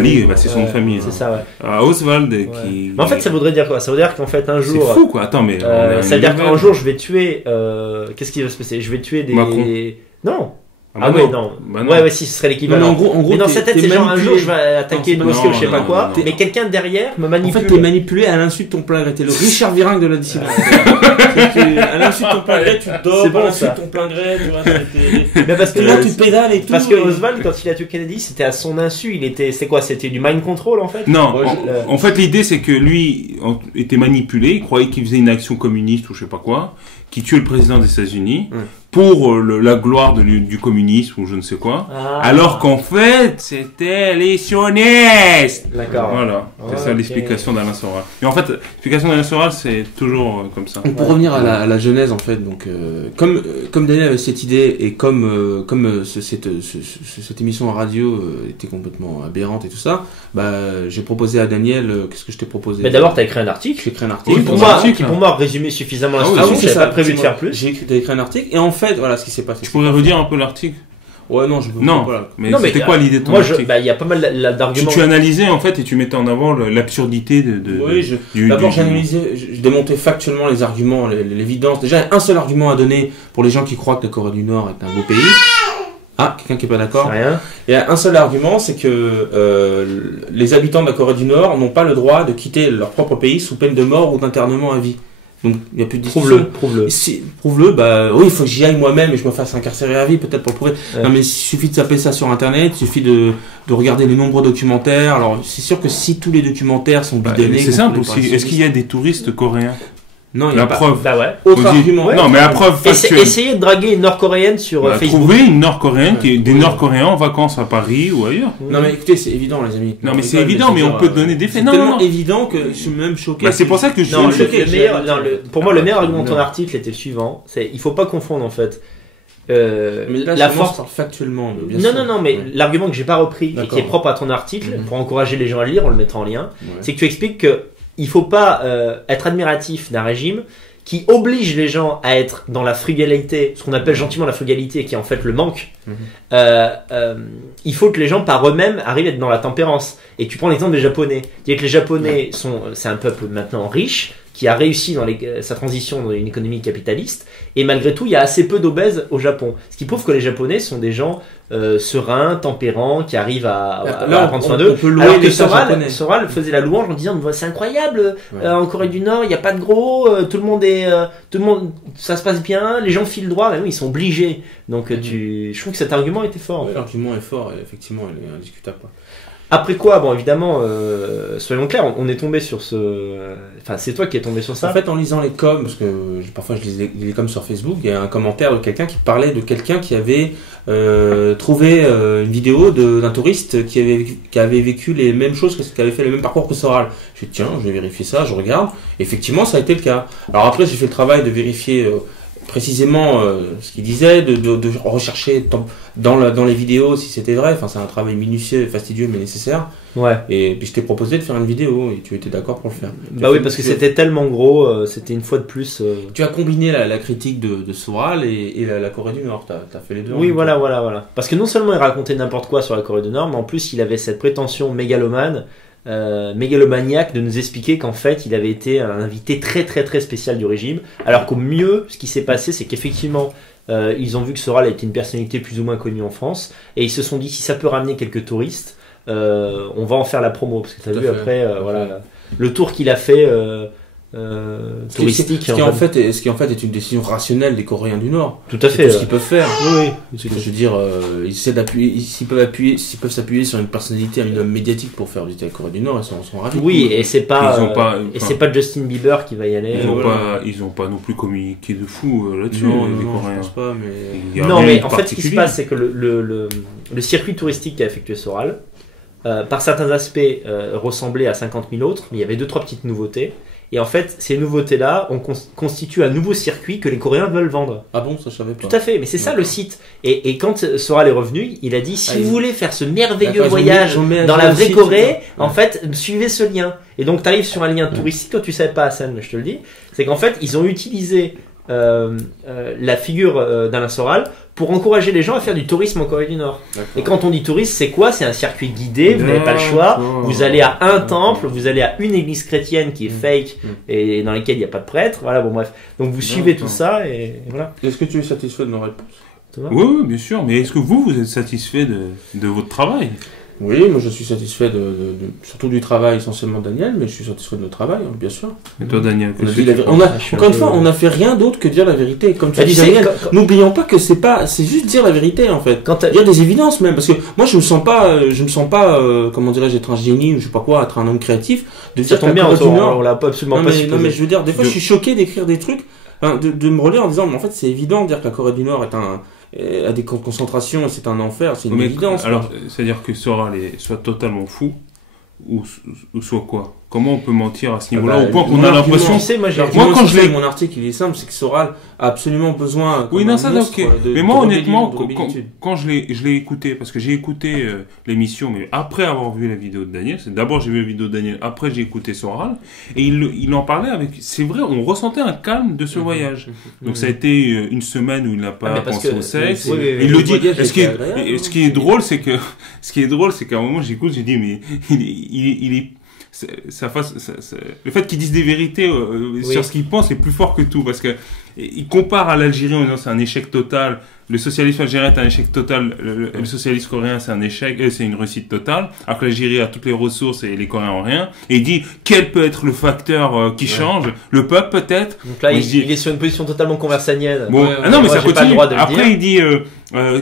oui, c'est son famille. C'est ça, ouais. Oswald qui. Mais en fait, ça voudrait dire quoi? Ça veut dire qu'en fait, un jour. C'est fou, quoi. Attends, mais. Ça veut dire qu'un jour, je vais tuer. Qu'est-ce qui va se passer? Je vais tuer des. Macron. Non. Ah ouais, non. Ouais, si, ce serait l'équivalent. En gros, mais dans sa tête, c'est genre un jour, je vais attaquer Moscou, je sais pas quoi. Non. Mais quelqu'un derrière me manipule. En fait, t'es manipulé à l'insu de ton plein gré. T'es le Richard Virenque de la dissidence. À l'insu de ton plein gré, tu dors. C'est bon, à l'insu de ton plein gré, tu vois. Mais parce que là, tu pédales et tout. Parce que Oswald, quand il a tué Kennedy, c'était à son insu. C'était quoi? C'était du mind control, en fait? Non. En fait, l'idée, c'est que lui était manipulé. Il croyait qu'il faisait une action communiste ou je sais pas quoi, qui tuait le président des États-Unis. Pour la gloire du communisme ou je ne sais quoi, alors qu'en fait c'était les sionistes. D'accord. Voilà, c'est ça l'explication d'Alain Soral. Et en fait, l'explication d'Alain Soral c'est toujours comme ça. Pour revenir à la genèse, en fait, donc comme Daniel avait cette idée et comme cette émission en radio était complètement aberrante et tout ça, j'ai proposé à Daniel, qu'est-ce que je t'ai proposé? Mais d'abord t'as écrit un article. J'ai écrit un article. Qui pour moi résumait suffisamment la situation. J'avais pas prévu de faire plus. T'as écrit un article et en fait voilà ce qui s'est passé. Tu pourrais redire un peu l'article? Ouais, non, je peux pas. Mais c'était quoi l'idée de ton article? Il y a pas mal d'arguments. Tu analysais en fait et tu mettais en avant l'absurdité d'abord j'analysais, je démontais factuellement les arguments, l'évidence. Déjà, un seul argument à donner pour les gens qui croient que la Corée du Nord est un beau pays. Ah, quelqu'un qui est pas d'accord? Rien. Il y a un seul argument, c'est que les habitants de la Corée du Nord n'ont pas le droit de quitter leur propre pays sous peine de mort ou d'internement à vie. Donc, il n'y a plus de discussion. Prouve-le. Prouve-le, oui, il faut que j'y aille moi-même et je me fasse incarcérer à vie, peut-être pour le prouver. Ouais. Non, mais il suffit de taper ça sur Internet, il suffit de regarder les nombreux documentaires. Alors, c'est sûr que si tous les documentaires sont bidonnés... c'est simple aussi. Est-ce qu'il y a des touristes coréens? Non, il y a la preuve. Autre argument. Ouais. Non, mais la preuve factuelle. Essayez de draguer une Nord-Coréenne sur Facebook. Trouver une Nord-Coréenne des Nord-Coréens en vacances à Paris ou ailleurs. Non, mais écoutez, c'est évident, les amis. Non, mais c'est évident, mais on peut donner des faits. C'est tellement évident que je suis même choqué. C'est pour ça que je suis choqué. Pour moi, le meilleur argument de ton article était le suivant. Il faut pas confondre, en fait. Mais là, la force factuellement. Non, mais l'argument que j'ai pas repris et qui est propre à ton article, pour encourager les gens à le lire, on le mettra en lien, c'est que tu expliques que il faut pas être admiratif d'un régime qui oblige les gens à être dans la frugalité, ce qu'on appelle gentiment la frugalité, qui est en fait le manque. Il faut que les gens par eux-mêmes arrivent à être dans la tempérance. Et tu prends l'exemple des Japonais. C'est-à-dire que les Japonais c'est un peuple maintenant riche, qui a réussi dans sa transition dans une économie capitaliste, et malgré tout, il y a assez peu d'obèses au Japon. Ce qui prouve que les Japonais sont des gens sereins, tempérants, qui arrivent à prendre soin d'eux. Alors que Soral faisait la louange en disant c'est incroyable, en Corée du Nord, il n'y a pas de gros, tout le monde, ça se passe bien, les gens filent droit, mais oui, ils sont obligés. Donc je trouve que cet argument était fort. Oui, l'argument est fort, et effectivement, il est indiscutable. Après quoi, bon évidemment, soyons clairs, on est tombé sur enfin c'est toi qui es tombé sur ça. En fait, en lisant les coms, parce que parfois je lis les coms sur Facebook, il y a un commentaire de quelqu'un qui parlait de quelqu'un qui avait trouvé une vidéo d'un touriste qui avait vécu les mêmes choses, qui avait fait le même parcours que Soral. Je dis tiens, je vais vérifier ça, je regarde. Effectivement, ça a été le cas. Alors après, j'ai fait le travail de vérifier précisément ce qu'il disait, de rechercher dans les vidéos si c'était vrai. Enfin, c'est un travail minutieux, fastidieux, mais nécessaire. Ouais. Et puis je t'ai proposé de faire une vidéo et tu étais d'accord pour le faire. Bah oui, parce que c'était tellement gros, c'était une fois de plus. Tu as combiné la critique de Soral et la Corée du Nord. T'as fait les deux. Oui, voilà. Parce que non seulement il racontait n'importe quoi sur la Corée du Nord, mais en plus il avait cette prétention mégalomaniaque de nous expliquer qu'en fait il avait été un invité très très très spécial du régime, alors qu'au mieux ce qui s'est passé c'est qu'effectivement ils ont vu que Soral était une personnalité plus ou moins connue en France et ils se sont dit si ça peut ramener quelques touristes on va en faire la promo, parce que tu as vu fait. Après voilà, le tour qu'il a fait touristique. Ce qui en fait est une décision rationnelle des Coréens du Nord. Tout à fait. Tout ce qu'ils peuvent faire. Oui. Je veux dire, ils essaient d'appuyer, s'ils peuvent s'appuyer sur une personnalité, un homme médiatique pour faire visiter la Corée du Nord, ils sont ravis. Oui, et c'est pas Justin Bieber qui va y aller. Ils ont pas non plus communiqué de fou là-dessus. Non, je pense pas. Mais en fait, ce qui se passe, c'est que le circuit touristique qu'a effectué Soral, par certains aspects, ressemblait à 50 000 autres, mais il y avait 2-3 petites nouveautés. Et en fait, ces nouveautés-là constituent un nouveau circuit que les Coréens veulent vendre. Ah bon, ça je savais pas. Tout à fait, mais c'est ça le site. Et quand Soral est revenu, il a dit si vous voulez faire ce merveilleux voyage dans la vraie Corée, en fait, suivez ce lien. Et donc, tu arrives sur un lien touristique, toi tu savais pas, Hassan, je te le dis. C'est qu'en fait, ils ont utilisé la figure d'Alain Soral pour encourager les gens à faire du tourisme en Corée du Nord. D'accord. Et quand on dit tourisme, c'est quoi? C'est un circuit guidé, vous n'avez pas le choix, vous allez à un temple, vous allez à une église chrétienne qui est fake et dans laquelle il n'y a pas de prêtre, voilà, bon bref. Donc vous suivez tout ça et voilà. Est-ce que tu es satisfait de nos réponses? Oui, bien sûr, mais est-ce que vous êtes satisfait de votre travail? Oui, moi je suis satisfait surtout du travail essentiellement de Daniel, mais je suis satisfait de notre travail, bien sûr. Et toi, Daniel, encore une fois, on n'a fait rien d'autre que dire la vérité. Comme tu dis, Daniel, n'oublions pas que c'est juste dire la vérité en fait. Dire des évidences même, parce que moi je me sens pas, comment dirais-je, être un génie ou je sais pas quoi, être un homme créatif. Ça tombe bien, on l'a absolument pas supposé. Non mais je veux dire, des fois je suis choqué d'écrire des trucs, de me relire en disant, mais en fait c'est évident de dire que la Corée du Nord a des camps de concentration, c'est un enfer, c'est une évidence. Alors, c'est-à-dire que Soral soit totalement fou, ou soit quoi? Comment on peut mentir à ce niveau-là, au point qu'on a l'impression... Moi, quand je lis mon article, il est simple, c'est que Soral a absolument besoin... Oui, non, ça, ok. Mais moi, honnêtement, quand je l'ai écouté, parce que j'ai écouté l'émission, mais après avoir vu la vidéo de Daniel, d'abord j'ai vu la vidéo de Daniel, après j'ai écouté Soral, et il en parlait avec... C'est vrai, on ressentait un calme de ce voyage. Donc ça a été une semaine où il n'a pas pensé au sexe. Il le dit. Ce qui est drôle, c'est qu'à un moment, j'écoute, j'ai dit, mais il est le fait qu'ils disent des vérités sur ce qu'ils pensent est plus fort que tout, parce que ils comparent à l'Algérie en disant c'est un échec total, le socialisme algérien est un échec total, le socialisme coréen c'est un échec, c'est une réussite totale, alors que l'Algérie a toutes les ressources et les Coréens ont rien, et il dit quel peut être le facteur qui change, le peuple peut-être. Donc là il est sur une position totalement conversanienne. Bon, non mais ça continue. Après il dit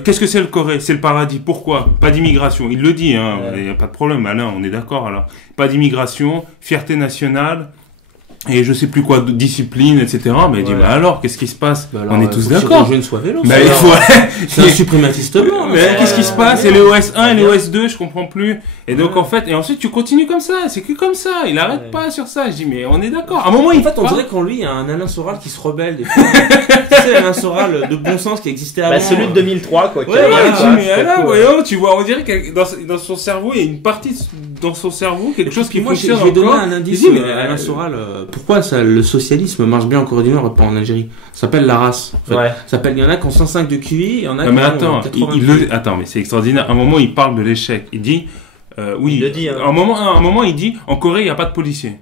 qu'est-ce que c'est le Corée? C'est le paradis. Pourquoi? Pas d'immigration. Il le dit, hein. Il n'y a pas de problème. Alain, on est d'accord alors. Pas d'immigration, fierté nationale, et je sais plus quoi, de discipline, etc. Mais il dit, mais alors, qu'est-ce qui se passe? On est tous d'accord. Mais il faut, c'est un suprématiste blanc. Mais qu'est-ce qui se passe? Et les OS1 et les OS2, je comprends plus. Et donc, en fait, et ensuite, tu continues comme ça. C'est que comme ça. Il arrête pas sur ça. Je dis, mais on est d'accord. À un moment, on dirait qu'en lui, il y a un Alain Soral qui se rebelle des fois. Tu sais, Alain Soral de bon sens qui existait avant. Celui de 2003, quoi. Mais là, voyons, tu vois, on dirait que dans son cerveau, il y a une partie dans son cerveau, quelque chose qui fonctionne encore. Je vais donner un indice. Alain Soral, pourquoi le socialisme marche bien en Corée du Nord et pas en Algérie? Ça s'appelle la race. En fait. Il y en a qui ont 105 de QI, il y en a qui ont 80. Attends, mais c'est extraordinaire. À un moment, il parle de l'échec. Il dit, oui. Il le dit, hein. À un moment, il dit, en Corée, il n'y a pas de policiers.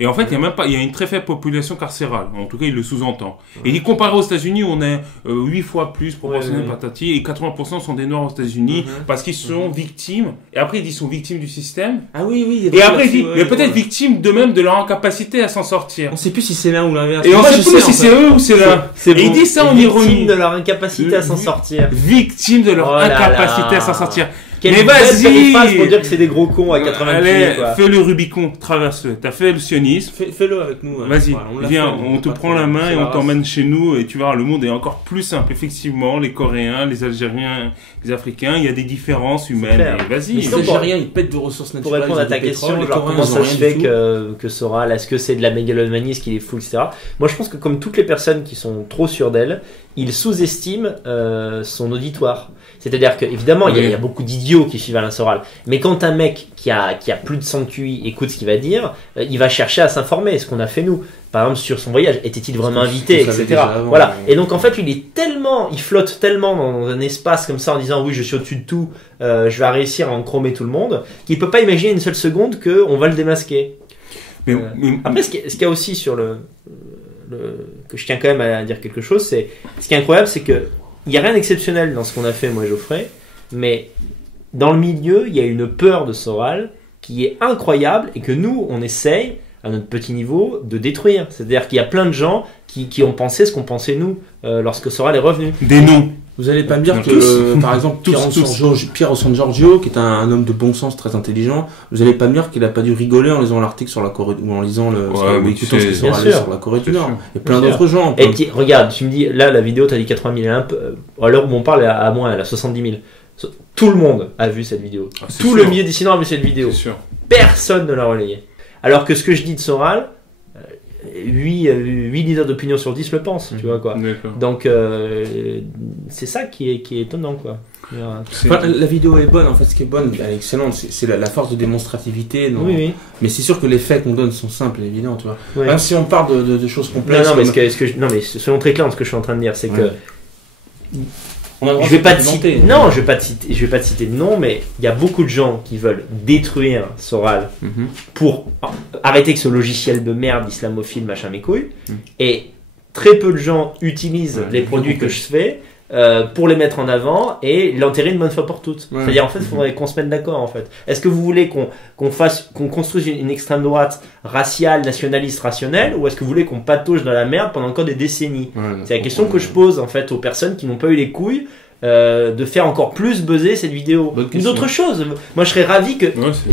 Et en fait, il y a une très faible population carcérale. En tout cas, il le sous-entend. Et il dit, comparé aux États-Unis, on est 8 fois plus proportionnel patati, et 80% sont des Noirs aux États-Unis parce qu'ils sont victimes. Et après, il dit, ils sont victimes du système. Ah oui. Et après, il dit, mais peut-être victimes d'eux-mêmes de leur incapacité à s'en sortir. On sait plus si c'est l'un ou l'inverse. Et on sait plus si c'est eux ou c'est l'un. Et il dit ça en ironie. Victimes de leur incapacité à s'en sortir. Victimes de leur incapacité à s'en sortir. Mais vas-y pour dire que c'est des gros cons à 80 pieds, quoi. Fais le Rubicon, traverse-le. T'as fait le sionisme. Fais-le avec nous. Vas-y, viens, on te prend la main et on t'emmène chez nous et tu verras, le monde est encore plus simple. Effectivement, les Coréens, les Algériens, les Africains, il y a des différences humaines. Et vas-y. Les Algériens, ils pètent de ressources naturelles. Pour répondre à ta question, comment ça se fait que Soral, est-ce que c'est de la mégalomanie, est-ce qu'il est fou, etc. Moi, je pense que comme toutes les personnes qui sont trop sûres d'elles, il sous-estime son auditoire. C'est-à-dire qu'évidemment, il y a beaucoup d'idiots qui suivent Alain Soral. Mais quand un mec qui a plus de sang de QI écoute ce qu'il va dire, il va chercher à s'informer. Ce qu'on a fait nous. Par exemple, sur son voyage, était-il vraiment invité, etc. Avant, voilà. Et donc, en fait, il flotte tellement dans un espace comme ça en disant oui, je suis au-dessus de tout, je vais réussir à encromer tout le monde, qu'il peut pas imaginer une seule seconde qu'on va le démasquer. Après, ce qu'il y a aussi sur que je tiens quand même à dire quelque chose, c'est ce qui est incroyable, c'est que il n'y a rien d'exceptionnel dans ce qu'on a fait, moi et Geoffrey, mais dans le milieu, il y a une peur de Soral qui est incroyable et que nous, on essaye, à notre petit niveau, de détruire. C'est-à-dire qu'il y a plein de gens qui ont pensé ce qu'on pensait nous, lorsque Soral est revenu. Des noms. Vous allez pas me dire que, par exemple, Piero San Giorgio, qui est un homme de bon sens, très intelligent, vous allez pas me dire qu'il a pas dû rigoler en lisant l'article sur la Corée, ou en lisant sur la Corée du Nord. Et plein d'autres gens. Et regarde, tu me dis, là, la vidéo, t'as dit 80 000, à l'heure où on parle, à moins, elle a 70 000. Tout le monde a vu cette vidéo. Tout le milieu dissident a vu cette vidéo. Personne ne l'a relayée. Alors que ce que je dis de Soral, 8 leaders d'opinion sur 10 le pensent, tu vois quoi. Donc c'est ça qui est étonnant quoi. La vidéo est bonne, en fait ce qui est bonne, elle est excellente, c'est la force de démonstrativité. Oui. Mais c'est sûr que les faits qu'on donne sont simples et évidents, tu vois. Même si on parle de choses complexes. Non, mais soyons très clairs dans ce que je suis en train de dire, c'est que je vais pas te citer de nom, mais il y a beaucoup de gens qui veulent détruire Soral pour arrêter que ce logiciel de merde islamophile machin mes couilles, et très peu de gens utilisent les produits que je fais pour les mettre en avant et l'enterrer une bonne fois pour toutes. C'est-à-dire en fait il faudrait qu'on se mette d'accord en fait. Est-ce que vous voulez qu'on construise une extrême droite raciale, nationaliste, rationnelle, ou est-ce que vous voulez qu'on patauge dans la merde pendant encore des décennies? C'est la question que je pose en fait aux personnes qui n'ont pas eu les couilles de faire encore plus buzzer cette vidéo. Une autre chose, moi je serais ravi que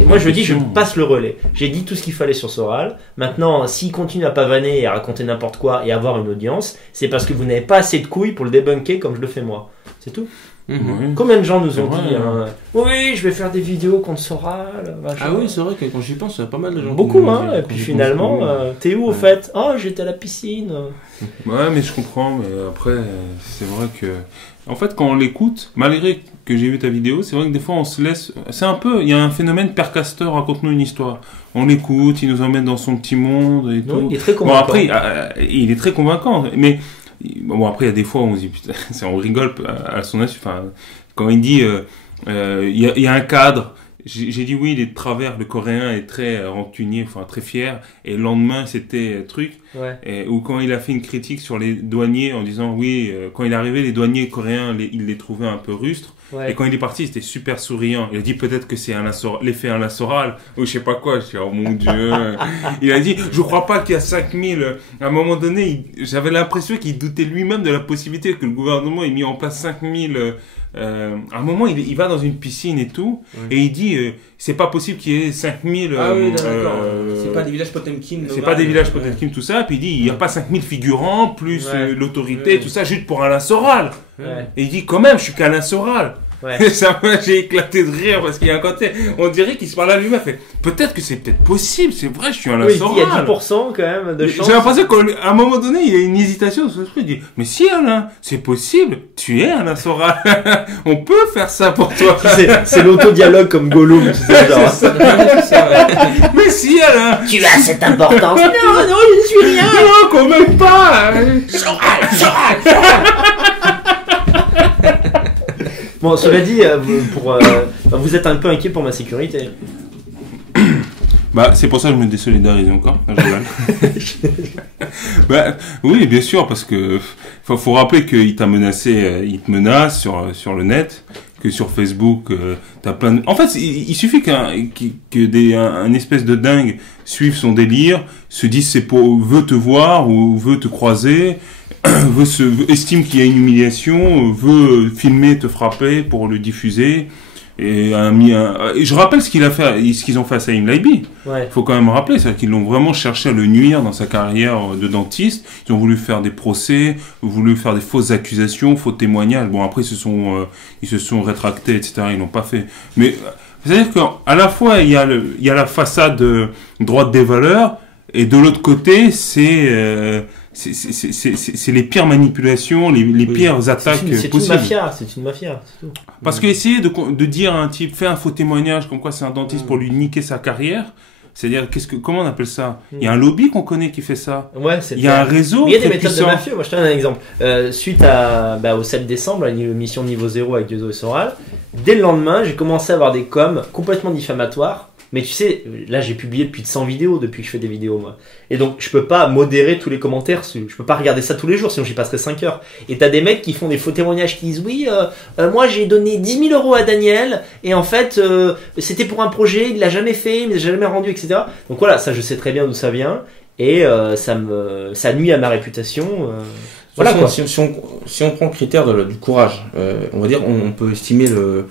moi je dis je passe le relais. J'ai dit tout ce qu'il fallait sur Soral. Maintenant s'il continue à pavaner et à raconter n'importe quoi et avoir une audience, c'est parce que vous n'avez pas assez de couilles pour le débunker comme je le fais moi. C'est tout. Combien de gens nous ont dit oui, je vais faire des vidéos contre Soral. Ah oui, c'est vrai que quand j'y pense, il y a pas mal de gens. Beaucoup, et puis finalement, t'es où au fait? Oh, j'étais à la piscine. Ouais, mais je comprends, mais après, c'est vrai que. En fait, quand on l'écoute, malgré que j'ai vu ta vidéo, c'est vrai que des fois on se laisse. C'est un peu. Il y a un phénomène Père Castor, raconte-nous une histoire. On l'écoute, il nous emmène dans son petit monde et tout. Il est très convaincant. Bon, après, il est très convaincant, mais. Bon, après, il y a des fois où on se dit, putain, on rigole à son insu. Enfin, quand il dit, il y a un cadre. J'ai dit oui, il est de travers, le coréen est très rancunier, enfin très fier, et le lendemain c'était truc, ou quand il a fait une critique sur les douaniers en disant oui, quand il est arrivé, les douaniers coréens, il les trouvait un peu rustres, et quand il est parti, c'était super souriant. Il a dit peut-être que c'est l'effet Alain Soral, ou je sais pas quoi, je dis oh mon Dieu, il a dit je crois pas qu'il y a 5000, à un moment donné, j'avais l'impression qu'il doutait lui-même de la possibilité que le gouvernement ait mis en place 5000... à un moment, il va dans une piscine et tout, et il dit c'est pas possible qu'il y ait 5000. Ah oui, d'accord. C'est pas des villages Potemkin. C'est pas des villages Potemkin, tout ça. Puis il dit il y a pas 5000 figurants, plus l'autorité, tout ça, juste pour Alain Soral. Et il dit quand même, je suis qu'Alain Soral. J'ai éclaté de rire parce qu'il y a un côté, on dirait qu'il se parle à lui-même. Peut-être que c'est possible, c'est vrai, je suis Alain Soral. Il y a 10% quand même de chance. J'ai l'impression qu'à un moment donné, il y a une hésitation sur ce truc. Il dit mais si Alain, c'est possible, tu es Alain Soral. On peut faire ça pour toi. C'est l'autodialogue comme Gollum, tu sais, genre. Mais si Alain, tu as cette importance. Non, je ne suis rien. Non, quand même pas. Soral. Bon, cela dit, vous êtes un peu inquiet pour ma sécurité. Bah, c'est pour ça que je me désolidarise encore. Bah, oui, bien sûr, parce que faut rappeler qu'il t'a menacé, il te menace sur le net, que sur Facebook, t'as plein de... En fait, il suffit qu'un espèce de dingue suive son délire, se dise veut te voir ou veut te croiser, estime qu'il y a une humiliation, veut filmer, te frapper pour le diffuser. Et je rappelle ce qu'ils ont fait à Saïm Laibi. Ouais. Faut quand même rappeler, c'est qu'ils l'ont vraiment cherché à le nuire dans sa carrière de dentiste. Ils ont voulu faire des procès, voulu faire des fausses accusations, faux témoignages. Bon, après ils se sont rétractés, etc. Ils l'ont pas fait. Mais c'est-à-dire qu'à la fois il y a la façade droite des valeurs, et de l'autre côté c'est les pires manipulations, les pires attaques possibles. C'est une mafia, c'est tout. Parce que essayer de dire à un type, fais un faux témoignage comme quoi c'est un dentiste pour lui niquer sa carrière, c'est-à-dire, comment on appelle ça? Il y a un lobby qu'on connaît qui fait ça. Ouais, il y a un réseau. Il y a des méthodes de mafieux. Moi, je te donne un exemple. Suite au 7 décembre, à l'émission Niveau 0 avec Dieudo et Soral, dès le lendemain, j'ai commencé à avoir des coms complètement diffamatoires. Mais tu sais, là j'ai publié plus de 100 vidéos depuis que je fais des vidéos moi. Et donc je peux pas modérer tous les commentaires, je peux pas regarder ça tous les jours sinon j'y passerai 5 heures. Et t'as des mecs qui font des faux témoignages qui disent oui, moi j'ai donné 10 000 € à Daniel et en fait c'était pour un projet, il l'a jamais fait, il l'a jamais rendu, etc. Donc voilà, ça je sais très bien d'où ça vient et ça nuit à ma réputation. Voilà, quoi. Si on prend le critère du courage, on va dire on peut estimer le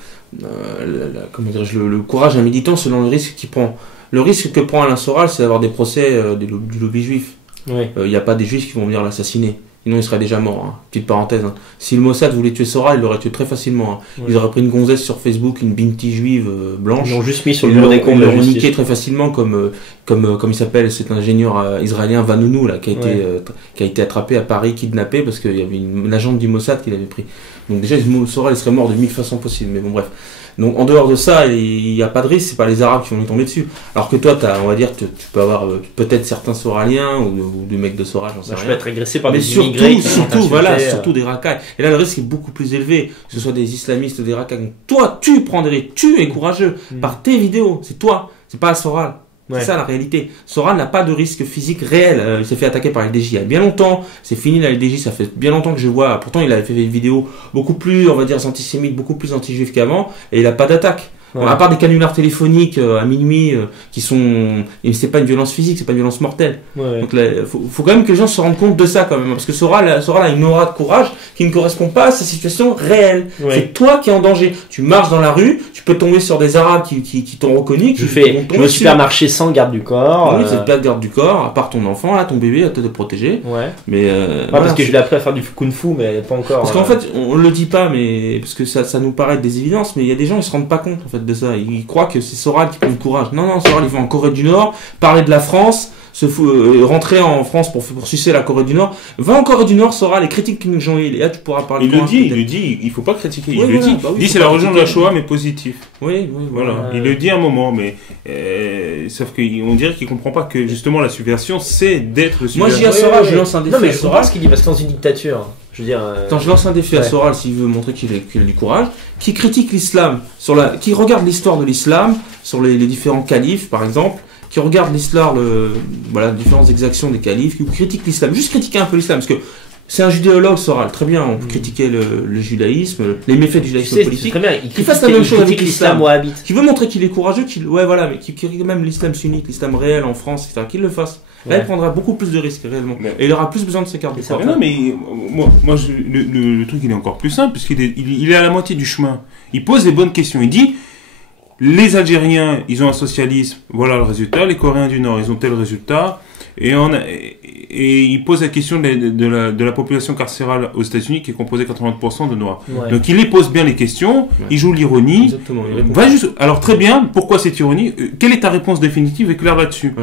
courage d'un militant selon le risque qu'il prend. Le risque que prend Alain Soral, c'est d'avoir des procès du lobby juif. Il n'y a pas des juifs qui vont venir l'assassiner. Sinon, il serait déjà mort. Hein. Petite parenthèse. Hein. Si le Mossad voulait tuer Soral, il l'aurait tué très facilement. Hein. Ils auraient pris une gonzesse sur Facebook, une binti juive blanche. Ils l'ont juste mis sur le mur des comptes. Ils l'ont niqué très facilement, comme il s'appelle, cet ingénieur israélien Vanounou, là, qui a été attrapé à Paris, kidnappé, parce qu'il y avait une agente du Mossad qui l'avait pris. Donc déjà, Soral, il serait mort de 1000 façons possibles. Mais bon, bref. Donc en dehors de ça, il n'y a pas de risque, c'est pas les Arabes qui vont lui tomber dessus. Alors que toi, on va dire, tu peux avoir peut-être certains Soraliens ou des mecs de Soral, j'en sais rien. Je peux être agressé par des immigrés. Surtout des racailles. Et là, le risque est beaucoup plus élevé, que ce soit des islamistes ou des racailles. Donc, toi, tu es courageux par tes vidéos, c'est toi, c'est pas Soral. C'est ça la réalité. Soral n'a pas de risque physique réel. Il s'est fait attaquer par la LDJ il y a bien longtemps. C'est fini la LDJ, ça fait bien longtemps que je vois. Pourtant, il avait fait des vidéos beaucoup plus, on va dire, antisémites, beaucoup plus anti-juifs qu'avant. Et il n'a pas d'attaque. Bon, à part des canulars téléphoniques à minuit qui sont... Et c'est pas une violence physique, c'est pas une violence mortelle. Donc là, faut quand même que les gens se rendent compte de ça quand même. Parce que Soral a une aura de courage qui ne correspond pas à sa situation réelle. C'est toi qui es en danger. Tu marches dans la rue, tu peux tomber sur des Arabes qui t'ont reconnu. Je fais le supermarché sans garde du corps. Oui, c'est pas de garde du corps, à part ton enfant, là, ton bébé, à te protéger. Mais parce que je l'ai appris à faire du kung-fu, mais pas encore. Parce qu'en fait, on le dit pas, mais parce que ça nous paraît des évidences, mais il y a des gens, ils se rendent pas compte en fait de ça. Ils croient que c'est Soral qui prend le courage. Non, Soral, il va en Corée du Nord, parler de la France, rentrer en France pour sucer la Corée du Nord. Va en Corée du Nord, Soral, et critique Kim Jong-il. Et là, tu pourras parler. Il le dit, il faut pas critiquer. Il le dit. Il dit c'est la religion de la Shoah, mais positif. Oui, voilà. Il le dit à un moment, mais sauf qu'on dirait qu'il comprend pas que justement la subversion, c'est d'être le subversif. Moi, je dis à Soral, je lance un défi. Non, mais je comprends ce qu'il dit parce que dans une dictature. Je veux dire, Attends, je lance un défi à Soral s'il veut montrer qu'il a du courage, qui critique l'islam, qui regarde l'histoire de l'islam, sur les différents califes par exemple, qui regarde l'histoire, les différentes exactions des califes, qui critique l'islam, juste critiquer un peu l'islam, parce que c'est un judéologue Soral, très bien, on peut critiquer le judaïsme, les méfaits du judaïsme politique, très bien, il fasse la même chose avec l'islam wahhabite, qui veut montrer qu'il est courageux, mais qui critique même l'islam sunnite, l'islam réel en France, etc., qu'il le fasse. Là, il prendra beaucoup plus de risques réellement. Et il aura plus besoin de ses cartes de corps. Non, mais moi le truc, il est encore plus simple, puisqu'il est à la moitié du chemin. Il pose les bonnes questions. Il dit, les Algériens, ils ont un socialisme, voilà le résultat. Les Coréens du Nord, ils ont tel résultat. Et il pose la question de la population carcérale aux États-Unis qui est composée 80% de Noirs. Donc il les pose bien les questions, il joue l'ironie. Exactement. Alors très bien, pourquoi cette ironie? Quelle est ta réponse définitive et claire là-dessus?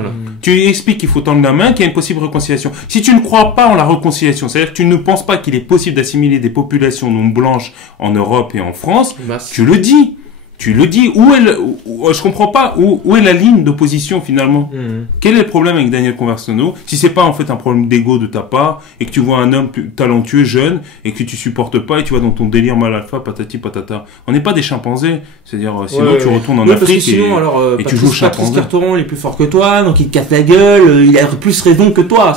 Tu expliques qu'il faut tendre la main, qu'il y a une possible réconciliation. Si tu ne crois pas en la réconciliation, c'est-à-dire que tu ne penses pas qu'il est possible d'assimiler des populations non blanches en Europe et en France, tu le dis. Tu le dis. Je comprends pas où est la ligne d'opposition finalement. Quel est le problème avec Daniel Conversano si c'est pas en fait un problème d'ego de ta part et que tu vois un homme talentueux, jeune et que tu supportes pas et tu vas dans ton délire mal alpha, patati patata. On n'est pas des chimpanzés. C'est-à-dire sinon tu retournes en Afrique sinon, et tu joues au chimpanzé. Patrice Carteron, il est plus fort que toi, donc il te casse la gueule, il a plus raison que toi.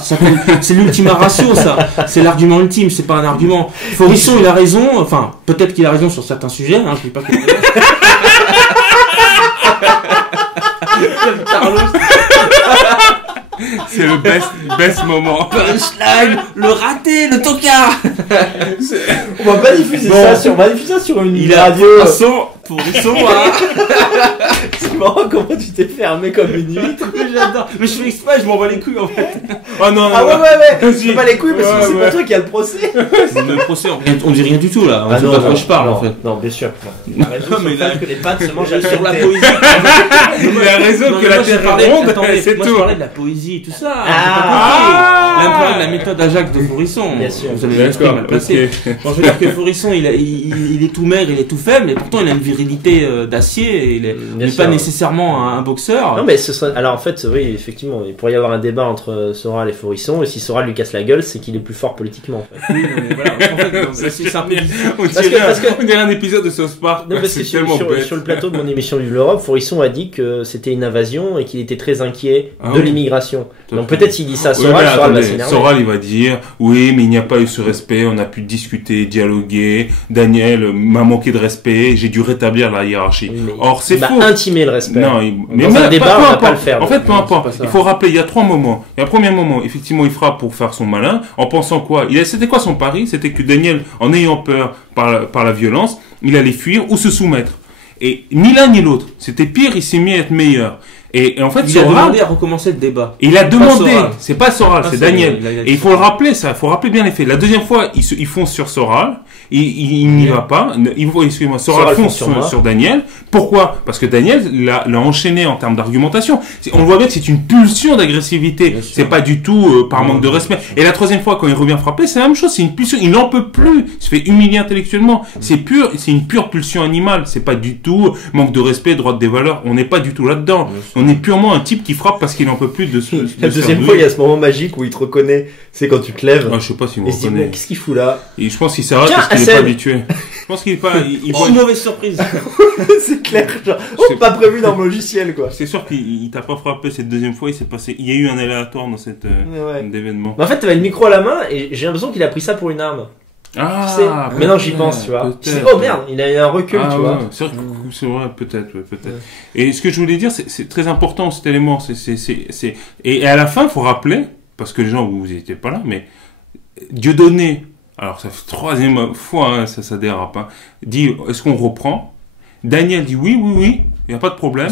C'est l'ultima ratio, ça. C'est l'argument ultime, c'est pas un argument. Forisson, il a raison. Enfin, peut-être qu'il a raison sur certains sujets. Je dis pas que c'est le best moment. Punchline, le raté, le tocard. On va pas diffuser ça on va diffuser ça sur une radio. Forisson, C'est marrant comment tu t'es fermé comme une huître. J'adore. Mais je fais exprès, je m'en bats les couilles en fait. Oh non. Ah ouais. Je pas les couilles parce que c'est pas toi qui a le procès. Le procès, on dit rien du tout là. On sait pas de quoi je parle en fait. Non, bien sûr. Il a raison que les pattes se mangent sur la poésie. Il a raison que la terre est ronde. C'est tout. Moi je parlais de la poésie, tout ça. Il a parlé de la méthode Ajax de Forisson. Bien sûr. Vous avez l'esprit mal placé. Je veux dire que Forisson, il est tout maigre, il est tout faible, mais pourtant il a une virilité d'acier. Il n'est pas nécessairement un boxeur. Non, mais ce serait. Alors en fait, oui, effectivement, il pourrait y avoir un débat entre Soral et Forisson, et si Soral lui casse la gueule, c'est qu'il est plus fort politiquement. En fait. Oui, mais voilà. En fait, c'est un peu. On dirait un épisode de South Park. Non, parce que sur le plateau de mon émission Vive l'Europe, Forisson a dit que c'était une invasion et qu'il était très inquiet de l'immigration. Donc peut-être s'il dit ça à Soral, Soral va s'énerver. Soral, il va dire oui, mais il n'y a pas eu ce respect, on a pu discuter, dialoguer. Daniel m'a manqué de respect, j'ai dû rétablir la hiérarchie. Oui, or c'est faux. Intimer le respect. Non, mais dans un débat, on va pas le faire. En fait, peu importe. Il faut rappeler, il y a 3 moments. Il y a un premier moment, effectivement, il frappe pour faire son malin, en pensant quoi? C'était quoi son pari? C'était que Daniel, en ayant peur par la violence, il allait fuir ou se soumettre. Et ni l'un ni l'autre. C'était pire, il s'est mis à être meilleur. Et en fait, il a demandé à recommencer le débat. Il a demandé, c'est pas Soral, c'est Daniel. Et il faut le rappeler, ça, il faut rappeler bien les faits. La deuxième fois, ils foncent sur Soral, il n'y va pas. Soral fonce sur Daniel. Pourquoi? Parce que Daniel l'a enchaîné en termes d'argumentation. On voit bien que c'est une pulsion d'agressivité. C'est pas du tout par manque de respect. Et la troisième fois, quand il revient frapper, c'est la même chose. C'est une pulsion. Il n'en peut plus. Il se fait humilier intellectuellement. C'est une pure pulsion animale. C'est pas du tout manque de respect, droit des valeurs. On n'est pas du tout là-dedans. On est purement un type qui frappe parce qu'il n'en peut plus de se. La deuxième fois, il y a ce moment magique où il te reconnaît. C'est quand tu te lèves. Ah, je sais pas s'il me reconnaît. Il se dit, qu'est-ce qu'il fout là? Et je pense qu'il s'arrête parce qu'il est pas habitué. Je pense qu'il est pas. Mauvaise surprise. C'est clair. Genre, pas prévu dans le logiciel, quoi. C'est sûr qu'il t'a pas frappé cette deuxième fois. Il y a eu un aléatoire dans cet événement. Mais en fait, tu avais le micro à la main et j'ai l'impression qu'il a pris ça pour une arme. Ah, tu sais, maintenant j'y pense, tu vois. Oh merde, il a eu un recul, tu vois. C'est vrai, peut-être. Et ce que je voulais dire, c'est très important cet élément. Et à la fin, il faut rappeler, parce que les gens, vous n'étiez pas là, mais Dieudonné, alors ça fait 3e fois, ça dérape, dit est-ce qu'on reprend? Daniel dit oui, il n'y a pas de problème.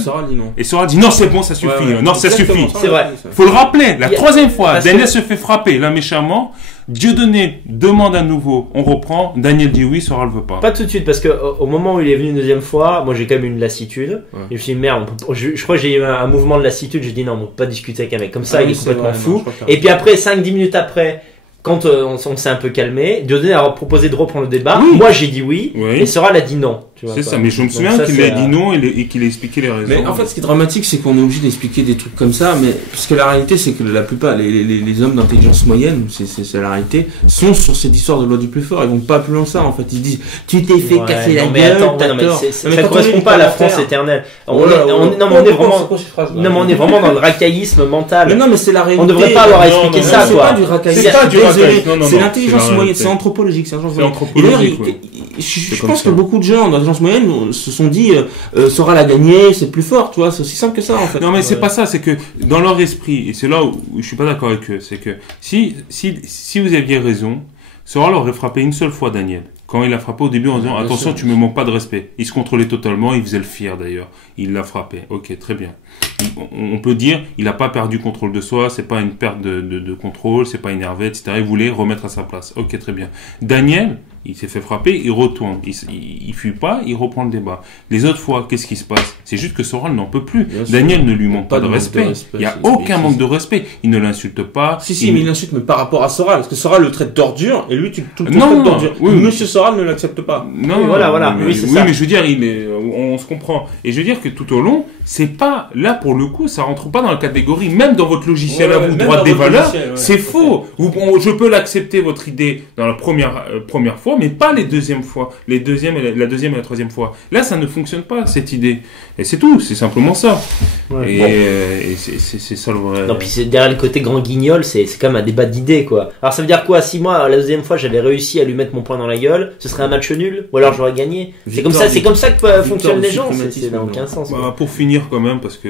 Et Soral dit non, c'est bon, ça suffit. Ça suffit. C'est vrai. Faut le rappeler. La 3e fois, Daniel se fait frapper, là, méchamment. Dieudonné demande à nouveau, on reprend. Daniel dit oui, Soral veut pas. Pas tout de suite, parce que au moment où il est venu une deuxième fois, moi j'ai quand même une lassitude. Et je me suis dit merde, je crois que j'ai eu un mouvement de lassitude. J'ai dit non, on peut pas discuter avec un mec comme ça, il est complètement fou. Et puis après, 5-10 minutes après, quand on s'est un peu calmé, Dieudonné a proposé de reprendre le débat. Oui. Moi j'ai dit oui, et Soral a dit non. C'est ça, mais je me souviens qu'il a dit non et qu'il a expliqué les raisons. Mais en fait, ce qui est dramatique, c'est qu'on est obligé d'expliquer des trucs comme ça, mais parce que la réalité, c'est que la plupart, les hommes d'intelligence moyenne, c'est la réalité, sont sur cette histoire de loi du plus fort. Ils vont pas plus loin que ça, en fait. Ils disent, tu t'es fait casser la gueule, t'as tort. Ça correspond pas à la France éternelle. On est vraiment dans le racaillisme mental. Mais non, mais c'est la réalité. On devrait pas avoir à expliquer ça, quoi. C'est pas du racaillisme. C'est l'intelligence moyenne, c'est anthropologique. C'est anthropologique. Je pense que beaucoup de gens dans l'intelligence moyenne se sont dit Soral a gagné, c'est plus fort, tu vois, c'est aussi simple que ça en fait. Non mais c'est pas ça, c'est que dans leur esprit, et c'est là où je suis pas d'accord avec eux, c'est que si vous aviez raison, Soral aurait frappé une seule fois Daniel. Quand il l'a frappé au début en disant attention, tu me manques pas de respect. Il se contrôlait totalement, il faisait le fier d'ailleurs. Il l'a frappé. Ok, très bien. On peut dire il a pas perdu contrôle de soi, c'est pas une perte de contrôle, c'est pas énervé, etc. Il voulait remettre à sa place. Ok, très bien. Daniel, il s'est fait frapper, il retourne. Il fuit pas, il reprend le débat. Les autres fois, qu'est-ce qui se passe? C'est juste que Soral n'en peut plus. Daniel ne lui manque pas de respect. Il n'y a aucun manque de respect. Il ne l'insulte pas. Si, mais il l'insulte, mais par rapport à Soral. Parce que Soral le traite d'ordure, et lui, tu le traites d'ordure. Oui, Monsieur Soral ne l'accepte pas. Non, voilà. Mais je veux dire, on se comprend. Et je veux dire que tout au long, c'est pas, là, pour le coup, ça rentre pas dans la catégorie, même dans votre logiciel à vous, droit des valeurs, c'est faux. Je peux l'accepter, votre idée, dans la première fois, mais pas les deuxièmes fois. La deuxième et la troisième fois. Là, ça ne fonctionne pas, cette idée. Et c'est tout, c'est simplement ça. Et c'est ça le vrai. Non, puis derrière le côté grand guignol, c'est quand même un débat d'idées, quoi. Alors ça veut dire quoi? Si moi, la deuxième fois, j'avais réussi à lui mettre mon poing dans la gueule, ce serait un match nul? Ou alors j'aurais gagné? C'est comme ça que fonctionnent les gens, c'est dans aucun sens. Pour finir quand même, parce que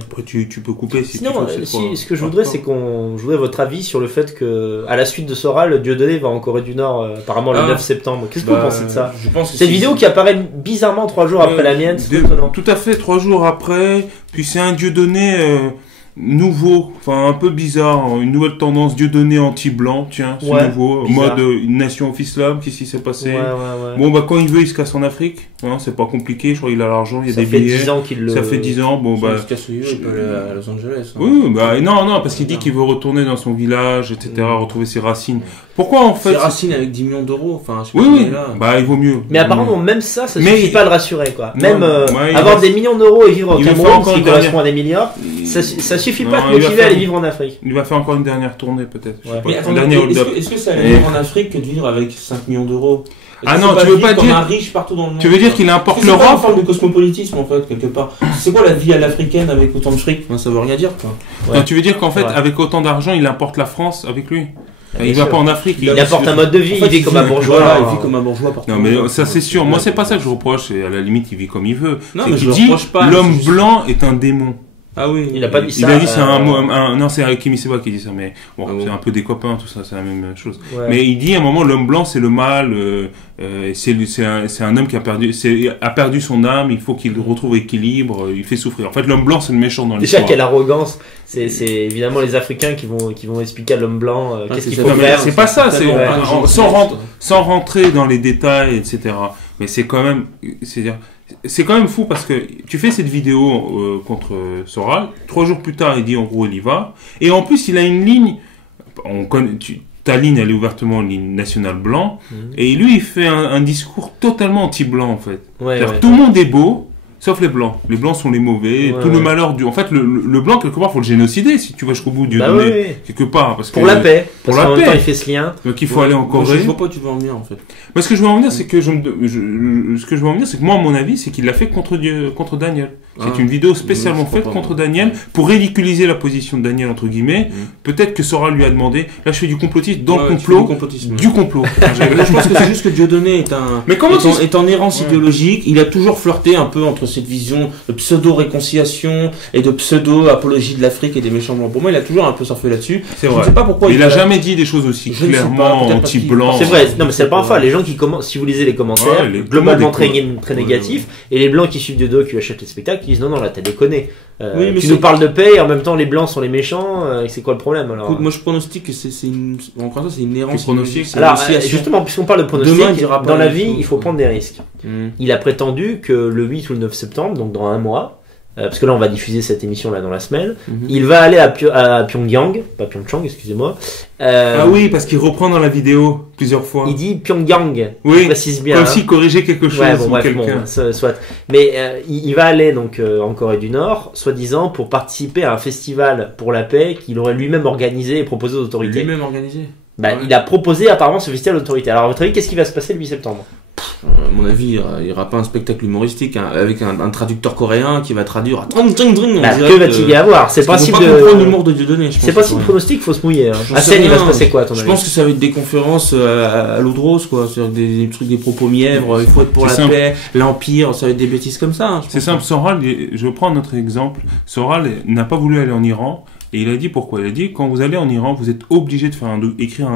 après tu peux couper si tu veux. Ce que je voudrais, c'est je voudrais votre avis sur le fait que, à la suite de Soral, Dieudonné va en Corée du Nord, apparemment le 9 septembre. Qu'est-ce que vous pensez de ça? C'est une vidéo qui apparaît bizarrement 3 jours après la mienne, c'est étonnant. Tout à fait, 3 jours après, puis c'est un Dieudonné nouveau, enfin un peu bizarre, une nouvelle tendance, Dieudonné anti-blanc, tiens, c'est nouveau, mode une nation of islam, qu'est-ce qui s'est passé? Bon quand il veut, il se casse en Afrique, c'est pas compliqué, je crois qu'il a l'argent, il y a des billets. Ça fait 10 ans, il se casse il peut aller à Los Angeles. Oui, non, parce qu'il dit qu'il veut retourner dans son village, etc., retrouver ses racines. Pourquoi en fait? Ses racines avec 10 millions d'euros, enfin, je sais pas. Il vaut mieux. Mais apparemment, même ça suffit pas à le rassurer, quoi. Même avoir des millions d'euros et vivre au Cameroun, qui correspond à des milliards, ça suffit pas de motiver à aller vivre en Afrique. Il va faire encore une dernière tournée, peut-être. Mais est-ce que ça allait vivre en Afrique que de vivre avec 5 millions d'euros? Ah non, tu veux pas dire. Un riche partout dans le monde. Tu veux dire qu'il importe l'Europe? C'est pas une l'Europe? forme de cosmopolitisme, en fait, quelque part. C'est quoi la vie à l'africaine avec autant de fric? Ça veut rien dire, quoi. Tu veux dire qu'en fait, avec autant d'argent, il importe la France avec lui? Il va pas en Afrique. Il apporte un mode de vie, il vit comme un bourgeois. Il vit comme un bourgeois partout. Non, mais ça c'est sûr. Moi, c'est pas ça que je reproche. À la limite, il vit comme il veut. Non, mais je reproche pas. L'homme blanc est un démon. Ah oui. Il a pas dit ça. Il a dit c'est non, c'est Kimi Seba qui dit ça, mais bon, c'est un peu des copains, tout ça, c'est la même chose. Mais il dit à un moment, l'homme blanc c'est le mal, c'est un homme qui a perdu son âme, il faut qu'il retrouve équilibre, il fait souffrir. En fait, l'homme blanc c'est le méchant dans l'histoire. Déjà quelle arrogance. C'est évidemment les Africains qui vont expliquer à l'homme blanc qu'est-ce qu'il faut faire. C'est pas ça, sans rentrer dans les détails, etc. Mais c'est quand même fou parce que tu fais cette vidéo contre Soral, 3 jours plus tard il dit en gros il y va, et en plus il a une ligne, ta ligne elle est ouvertement une ligne nationale blanc, et lui il fait un discours totalement anti-blanc en fait. Tout le monde est beau, sauf les blancs. Les blancs sont les mauvais. Tout le malheur en fait, le blanc, quelque part, faut le génocider si tu vas jusqu'au bout du quelque part. Parce pour la paix. Pour la paix. Il fait ce lien. Donc il faut aller en Corée. Je vois pas où tu veux en venir, en fait. Mais ce que je veux en venir, c'est que moi, à mon avis, c'est qu'il l'a fait contre Daniel. C'est une vidéo spécialement faite contre Daniel pour ridiculiser la position de Daniel, entre guillemets. Peut-être que Soral lui a demandé, là, je fais du complotisme, du complot. Je pense que c'est juste que Dieudonné est en errance idéologique. Il a toujours flirté un peu entre cette vision de pseudo-réconciliation et de pseudo-apologie de l'Afrique et des méchants blancs. Pour moi, il a toujours un peu surfé là-dessus. C'est vrai. Je ne sais pas pourquoi il a jamais dit des choses aussi clairement anti-blanc. C'est vrai. Non, mais c'est la première fois. Les gens qui commentent, si vous lisez les commentaires, globalement très négatifs, et les blancs qui suivent Dieudonné, qui achètent les spectacles, qui disent non, là, t'as déconné. Tu nous parles de paix et en même temps les blancs sont les méchants. C'est quoi le problème alors? Écoute, moi je pronostique que c'est une errance. Alors justement, puisqu'on parle de pronostic, dans la vie, il faut prendre des risques. Il a prétendu que le 8 ou le 9 septembre, donc dans un mois, parce que là on va diffuser cette émission là dans la semaine, il va aller à Pyongyang, pas Pyeongchang, excusez-moi. Ah oui, parce qu'il reprend dans la vidéo plusieurs fois. Il dit Pyongyang, oui, précise bien. Comme s'il corrigeait quelque chose ou quelqu'un. Soit. Mais il va aller donc en Corée du Nord, soi-disant pour participer à un festival pour la paix qu'il aurait lui-même organisé et proposé aux autorités. Lui-même organisé. Il a proposé apparemment ce festival aux autorités. Alors à votre avis, qu'est-ce qui va se passer le 8 septembre? À mon avis, il n'y aura pas un spectacle humoristique avec un traducteur coréen qui va traduire. Que va-t-il y avoir? C'est possible de l'humour de Dieudonné. C'est pas si pronostic, faut se mouiller. À scène, il va se passer quoi à ton avis? Je pense que ça va être des conférences à l'eau de rose, quoi. C'est-à-dire des trucs, des propos mièvres. Il faut être pour la paix, l'empire. Ça va être des bêtises comme ça. C'est simple. Soral, je prends notre exemple. Soral n'a pas voulu aller en Iran. Et il a dit pourquoi. Il a dit quand vous allez en Iran, vous êtes obligé de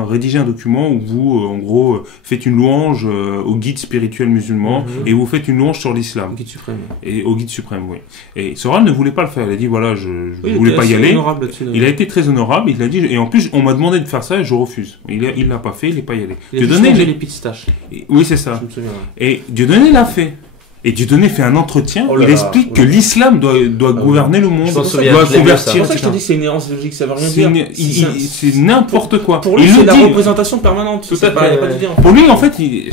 rédiger un document où vous, en gros, faites une louange au guide spirituel musulman et vous faites une louange sur l'islam. Guide suprême. Et au guide suprême, oui. Et Soral ne voulait pas le faire. Il a dit voilà, je voulais pas y aller. Il a été très honorable. Il a dit et en plus on m'a demandé de faire ça et je refuse. Il l'a pas fait. Il n'est pas y allé. Dieudonné les pistaches. Oui, c'est ça. Et Dieudonné l'a fait. Et Dieudonné fait un entretien où il explique que l'islam doit gouverner le monde, doit convertir. C'est pour ça que je te dis que c'est une erreur logique, ça veut rien dire. C'est n'importe quoi. Pour lui, c'est la représentation permanente. Tout à fait. Pour lui, en fait, je ne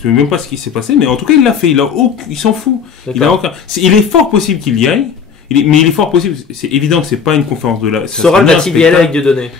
sais même pas ce qui s'est passé, mais en tout cas, il l'a fait. Il s'en fout. Il est fort possible qu'il y aille, mais il est fort possible. C'est évident que c'est pas une conférence de la. Soral va-t-il y aller avec Dieudonné?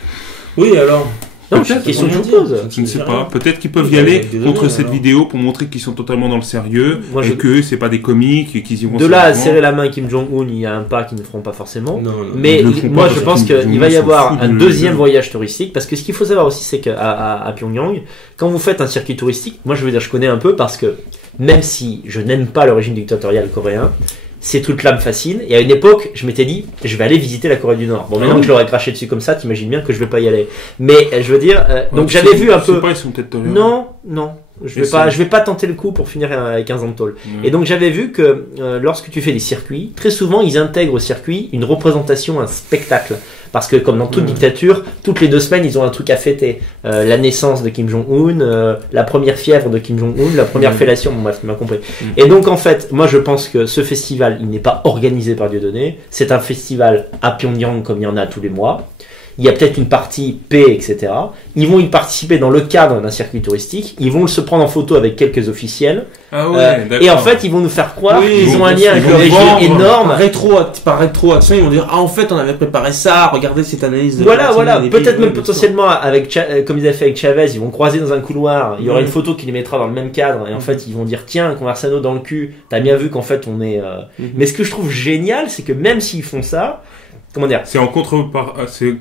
Oui, alors. Non, c'est une question que je pose. Je ne sais pas. Peut-être qu'ils peuvent y aller contre cette vidéo pour montrer qu'ils sont totalement dans le sérieux et que c'est pas des comiques et qu'ils y vont. De là à serrer la main à Kim Jong-un, il y a un pas qu'ils ne feront pas forcément. Mais moi, je pense qu'il va y avoir un deuxième voyage touristique parce que ce qu'il faut savoir aussi, c'est qu'à Pyongyang, quand vous faites un circuit touristique, moi je veux dire, je connais un peu parce que même si je n'aime pas le régime dictatorial coréen, ces trucs-là me fascinent. Et à une époque, je m'étais dit, je vais aller visiter la Corée du Nord. Bon, maintenant que je l'aurais craché dessus comme ça, t'imagines bien que je vais pas y aller. Mais je veux dire, donc j'avais vu un peu. Pas, ils sont peut-être non. Je vais pas tenter le coup pour finir avec 15 ans de tôle. Et donc j'avais vu que lorsque tu fais des circuits, très souvent ils intègrent au circuit une représentation, un spectacle. Parce que comme dans toute dictature, toutes les 2 semaines ils ont un truc à fêter. La naissance de Kim Jong-un, la première fièvre de Kim Jong-un, la première fellation, bon bref, tu m'as compris. Et donc en fait, moi je pense que ce festival, il n'est pas organisé par Dieudonné. C'est un festival à Pyongyang comme il y en a tous les mois. Il y a peut-être une partie paix, etc. Ils vont y participer dans le cadre d'un circuit touristique. Ils vont se prendre en photo avec quelques officiels. Ah ouais, et en fait, ils vont nous faire croire qu'ils ont un lien avec le régime énorme. Par rétroaction, ils vont dire en fait, on avait préparé ça. Regardez cette analyse. Voilà. Peut-être même potentiellement avec comme ils avaient fait avec Chavez, ils vont croiser dans un couloir. Il y aura une photo qui les mettra dans le même cadre. Et en fait, ils vont dire tiens, Conversano dans le cul. T'as bien vu qu'en fait, on est. Mais ce que je trouve génial, c'est que même s'ils font ça. Comment dire ? C'est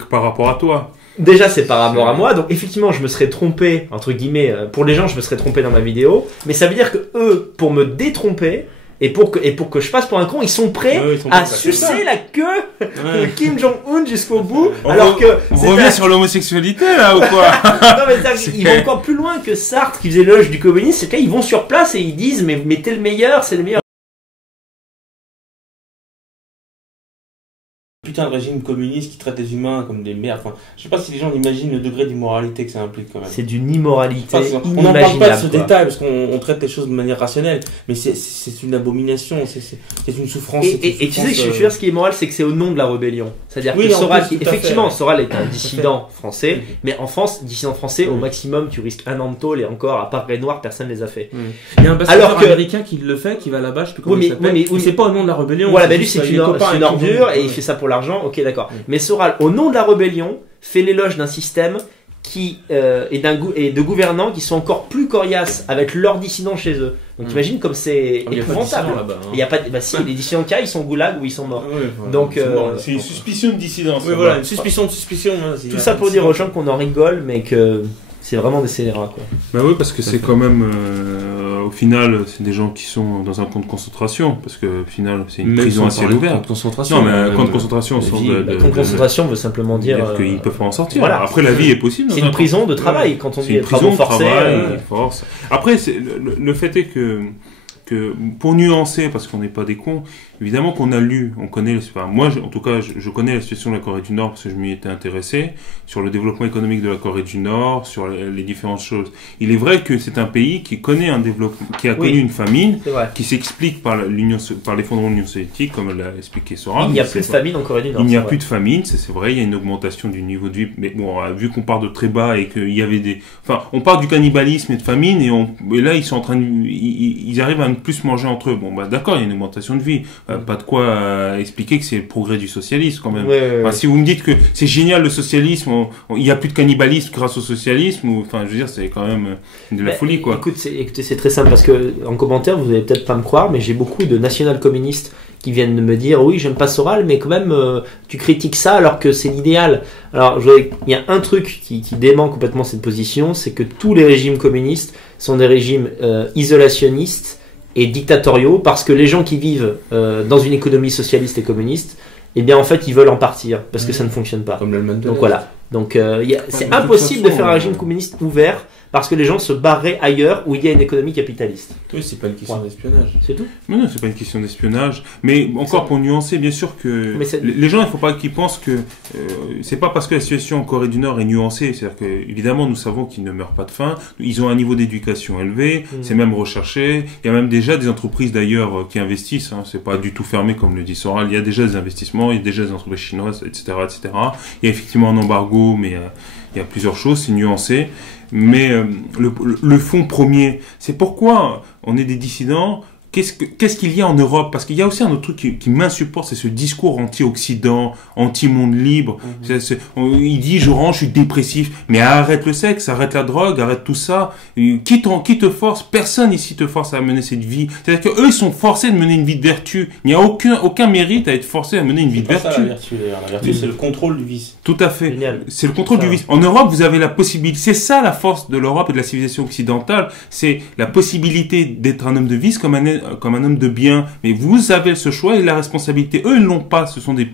par rapport à toi. Déjà, c'est par rapport à moi. Donc, effectivement, je me serais trompé, entre guillemets, pour les gens, je me serais trompé dans ma vidéo. Mais ça veut dire que eux, pour me détromper, et pour que je passe pour un con, ils sont prêts à sucer la queue de Kim Jong-un jusqu'au bout. On revient sur l'homosexualité, là, ou quoi? Non, mais ils vont encore plus loin que Sartre, qui faisait l'éloge du communisme. C'est qu'ils vont sur place et ils disent, mais t'es le meilleur, c'est le meilleur. Putain de régime communiste qui traite les humains comme des merdes. Enfin, je sais pas si les gens imaginent le degré d'immoralité que ça implique quand même. C'est d'une immoralité on n'en parle pas de ce détail parce qu'on traite les choses de manière rationnelle, mais c'est une abomination, c'est une souffrance. Et tu sais, je suis sûr, ce qui est immoral, c'est que c'est au nom de la rébellion. C'est-à-dire que Soral, effectivement, Soral est un dissident français, mais en France, dissident français, au maximum, tu risques 1 an de tôle et encore, à part Ray Noir, personne ne les a fait. Il y a un ambassadeur américain qui le fait, qui va là-bas, je sais plus comment il s'appelle. Mais c'est pas au nom de la rébellion. Voilà, lui, c'est une ordure et il fait ça pour l'argent, ok d'accord. Mais Soral, au nom de la rébellion, fait l'éloge d'un système qui et de gouvernants qui sont encore plus coriaces avec leurs dissidents chez eux. Donc t'imagines comme c'est épouvantable. Il y a pas si les dissidents qu'il y a, ils sont au goulag ou ils sont morts. Donc c'est une suspicion de dissidence. Oui, voilà, une suspicion. Tout ça pour dire aux gens qu'on en rigole, mais que c'est vraiment des scélérats, quoi. Bah oui, parce que c'est quand même au final, c'est des gens qui sont dans un camp de concentration, parce que au final, c'est une prison à ciel ouvert. Camp de concentration. Non, mais un camp de concentration, camp de concentration veut simplement dire qu'ils peuvent pas en sortir. Voilà. Après, la vie est possible. C'est une prison de travail quand on dit prison de forcés. Force. Après, le fait est que pour nuancer, parce qu'on n'est pas des cons, évidemment qu'on a lu, on connaît, moi en tout cas je connais la situation de la Corée du Nord parce que je m'y étais intéressé, sur le développement économique de la Corée du Nord, sur les différentes choses. Il est vrai que c'est un pays qui connaît un développement, qui a connu une famine, qui s'explique par l'effondrement de l'Union soviétique, comme l'a expliqué Soral. Il n'y a plus de famine en Corée du Nord. Il n'y a plus de famine, c'est vrai, il y a une augmentation du niveau de vie, mais bon, vu qu'on part de très bas et qu'il y avait on part du cannibalisme et de famine et là ils sont en train ils arrivent à ne plus manger entre eux. Bon, bah d'accord, il y a une augmentation de vie. Pas de quoi expliquer que c'est le progrès du socialisme quand même. Si vous me dites que c'est génial le socialisme, il n'y a plus de cannibalisme grâce au socialisme, je veux dire, c'est quand même de la folie, quoi. Écoutez, c'est très simple parce que en commentaire, vous allez peut-être pas me croire, mais j'ai beaucoup de national-communistes qui viennent de me dire oui, j'aime pas Soral, mais quand même tu critiques ça alors que c'est l'idéal. Alors il y a un truc qui dément complètement cette position, c'est que tous les régimes communistes sont des régimes isolationnistes et dictatoriaux parce que les gens qui vivent dans une économie socialiste et communiste eh bien en fait ils veulent en partir parce que ça ne fonctionne pas. Comme l'Allemagne de Donc l'Est. voilà. Donc c'est impossible de faire un régime communiste ouvert parce que les gens se barreraient ailleurs où il y a une économie capitaliste. Oui, c'est pas une question d'espionnage. C'est tout. Mais non, c'est pas une question d'espionnage. Mais encore pour nuancer, bien sûr que les gens, il faut pas qu'ils pensent que c'est pas parce que la situation en Corée du Nord est nuancée. C'est-à-dire que évidemment, nous savons qu'ils ne meurent pas de faim. Ils ont un niveau d'éducation élevé. C'est même recherché. Il y a même déjà des entreprises d'ailleurs qui investissent. Hein. C'est pas du tout fermé comme le dit Soral. Il y a déjà des investissements. Il y a déjà des entreprises chinoises, etc., etc. Il y a effectivement un embargo, mais il y a plusieurs choses. C'est nuancé. Mais le fond premier, c'est pourquoi on est des dissidents. Qu'est-ce qu'il y a en Europe? Parce qu'il y a aussi un autre truc qui m'insupporte, c'est ce discours anti-Occident, anti-monde libre. Il dit, je suis dépressif. Mais arrête le sexe, arrête la drogue, arrête tout ça. Qui te force? Personne ici te force à mener cette vie. C'est-à-dire qu'eux, ils sont forcés de mener une vie de vertu. Il n'y a aucun mérite à être forcé à mener une vie de vertu. C'est pas ça la vertu, d'ailleurs. La vertu, c'est le contrôle du vice. Tout à fait. Génial. C'est le contrôle du vice. En Europe, vous avez la possibilité. C'est ça la force de l'Europe et de la civilisation occidentale. C'est la possibilité d'être un homme de vice comme un homme de bien. Mais vous avez ce choix et la responsabilité. Eux, ils l'ont pas. Ce sont des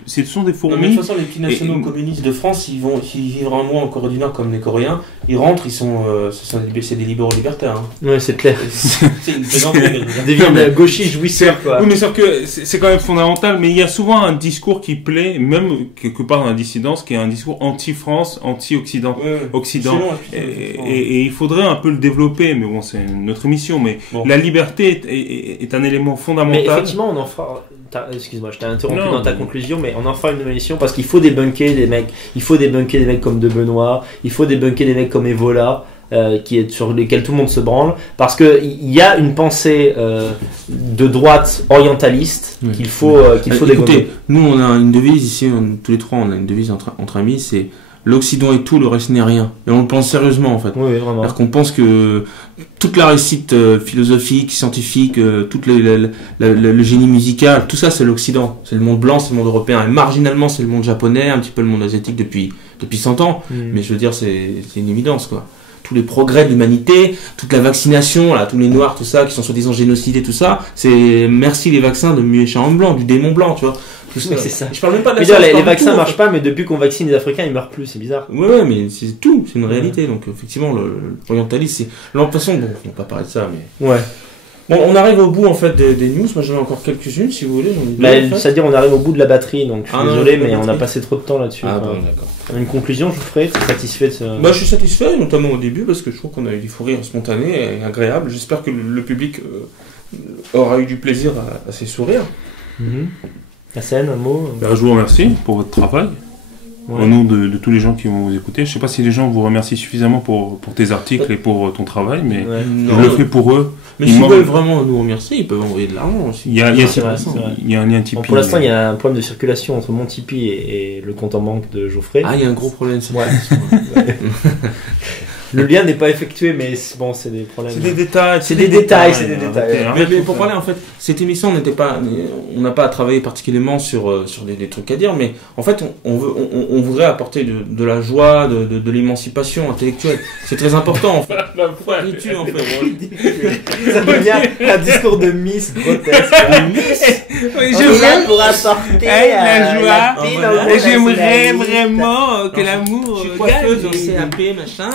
fourmis. Non, mais de toute façon, les petits nationaux communistes de France, s'ils vivent un mois en Corée du Nord comme les Coréens, ils rentrent, c'est des libéraux libertaires. Hein. Ouais, c'est clair. C'est une plaisanterie. Deviennent gauchistes jouisseurs, quoi. Oui, mais sauf que c'est quand même fondamental. Mais il y a souvent un discours qui plaît, même quelque part dans la dissidence, qui est un discours anti-France, anti-Occident. Occident. Et il faudrait un peu le développer. Mais bon, c'est notre mission. Mais la liberté est un élément fondamental. Mais effectivement, on en fera. Excuse-moi, je t'ai interrompu dans ta conclusion, mais on en fera une nouvelle émission parce qu'il faut débunker des mecs. Il faut débunker des mecs comme De Benoît. Il faut débunker des mecs comme Evola. Sur lesquels tout le monde se branle, parce que il y a une pensée de droite orientaliste qu'il faut dégommer. Écoutez, nous on a une devise ici, tous les trois on a une devise entre amis, c'est l'Occident est tout, le reste n'est rien. Et on le pense sérieusement en fait. Oui, vraiment. Alors qu'on pense que toute la réussite philosophique, scientifique, tout le génie musical, tout ça c'est l'Occident. C'est le monde blanc, c'est le monde européen. Et marginalement c'est le monde japonais, un petit peu le monde asiatique depuis 100 ans. Mais je veux dire, c'est une évidence quoi. Tous les progrès de l'humanité, toute la vaccination, là, tous les noirs, tout ça, qui sont soi-disant génocidés, tout ça, c'est merci les vaccins de méchant blanc, du démon blanc, tu vois. C'est ça. Je parle même pas de la les vaccins marchent pas, mais depuis qu'on vaccine les Africains, ils meurent plus, c'est bizarre. Ouais, mais c'est tout, c'est une réalité. Donc effectivement, l'orientalisme, c'est. De toute façon, bon, on va pas parler de ça, mais. Ouais. Bon, on arrive au bout en fait des news. Moi, j'en ai encore quelques-unes, si vous voulez. C'est-à-dire, on arrive au bout de la batterie, donc je suis désolé, mais on a passé trop de temps là-dessus. Ah bon, d'accord. Une conclusion, je ferai. T'es satisfait de ce... Je suis satisfait, notamment au début, parce que je trouve qu'on a eu des fous rires spontanés et agréables. J'espère que le public aura eu du plaisir à ces sourires. Hassan, un mot Je vous remercie pour votre travail. Au nom de tous les gens qui vont vous écouter. Je ne sais pas si les gens vous remercient suffisamment pour tes articles et pour ton travail, mais je le fais pour eux. Mais s'ils veulent vraiment nous remercier, ils peuvent envoyer de l'argent aussi. Il y a un lien Tipeee. Pour l'instant, il y a un problème de circulation entre mon Tipeee et le compte en banque de Geoffrey. Ah, il y a un gros problème. Le lien n'est pas effectué, mais bon, c'est des problèmes. C'est des détails. C'est des détails. Mais pour parler, en fait, cette émission on n'a pas à travailler particulièrement sur des trucs à dire, mais en fait, on voudrait apporter de la joie, de l'émancipation intellectuelle. C'est très important, en fait. Ça devient un discours de Miss grotesque. Je là pour apporter la joie. J'aimerais vraiment que l'amour. Je suis coiffeuse au CAP, machin.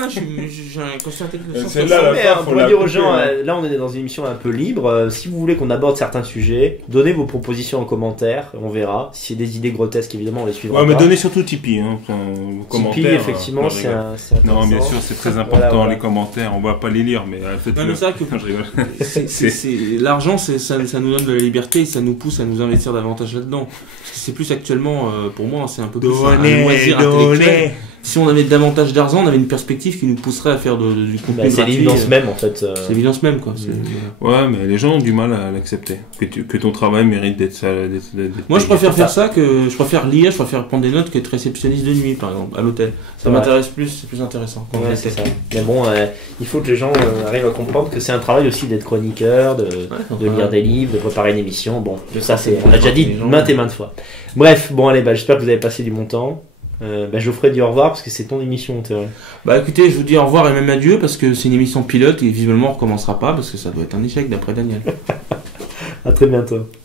J'ai un conscient technique. C'est là la fin, on pourrait dire aux gens, là on est dans une émission un peu libre. Si vous voulez qu'on aborde certains sujets, donnez vos propositions en commentaire. On verra. Si c'est des idées grotesques, évidemment, on les suivra. Ouais, mais donnez surtout Tipeee. Vos commentaires. Tipeee, effectivement, c'est non, bien sûr, c'est très important les commentaires. On va pas les lire, mais faites-le. C'est ça que je rigole. L'argent, ça nous donne de la liberté et ça nous pousse à nous investir davantage là-dedans. Parce que c'est plus actuellement, pour moi, c'est un peu plus un loisir intellectuel. Si on avait davantage d'argent, on avait une perspective qui nous pousserait à faire du contenu. C'est l'évidence même, en fait. C'est l'évidence même, quoi. Ouais, mais les gens ont du mal à l'accepter. Que ton travail mérite d'être ça. Moi, je préfère faire ça que je préfère lire, je préfère prendre des notes qu'être réceptionniste de nuit, par exemple, à l'hôtel. Ça m'intéresse plus, c'est plus intéressant. Ouais, c'est ça. Mais bon, il faut que les gens arrivent à comprendre que c'est un travail aussi d'être chroniqueur, de lire des livres, de préparer une émission. Bon, ça, on l'a déjà dit maintes et maintes fois. Bref, bon, allez, j'espère que vous avez passé du bon temps. Geoffrey dit au revoir parce que c'est ton émission, Théorie. Écoutez, je vous dis au revoir et même adieu parce que c'est une émission pilote et visiblement on recommencera pas parce que ça doit être un échec d'après Daniel. À très bientôt.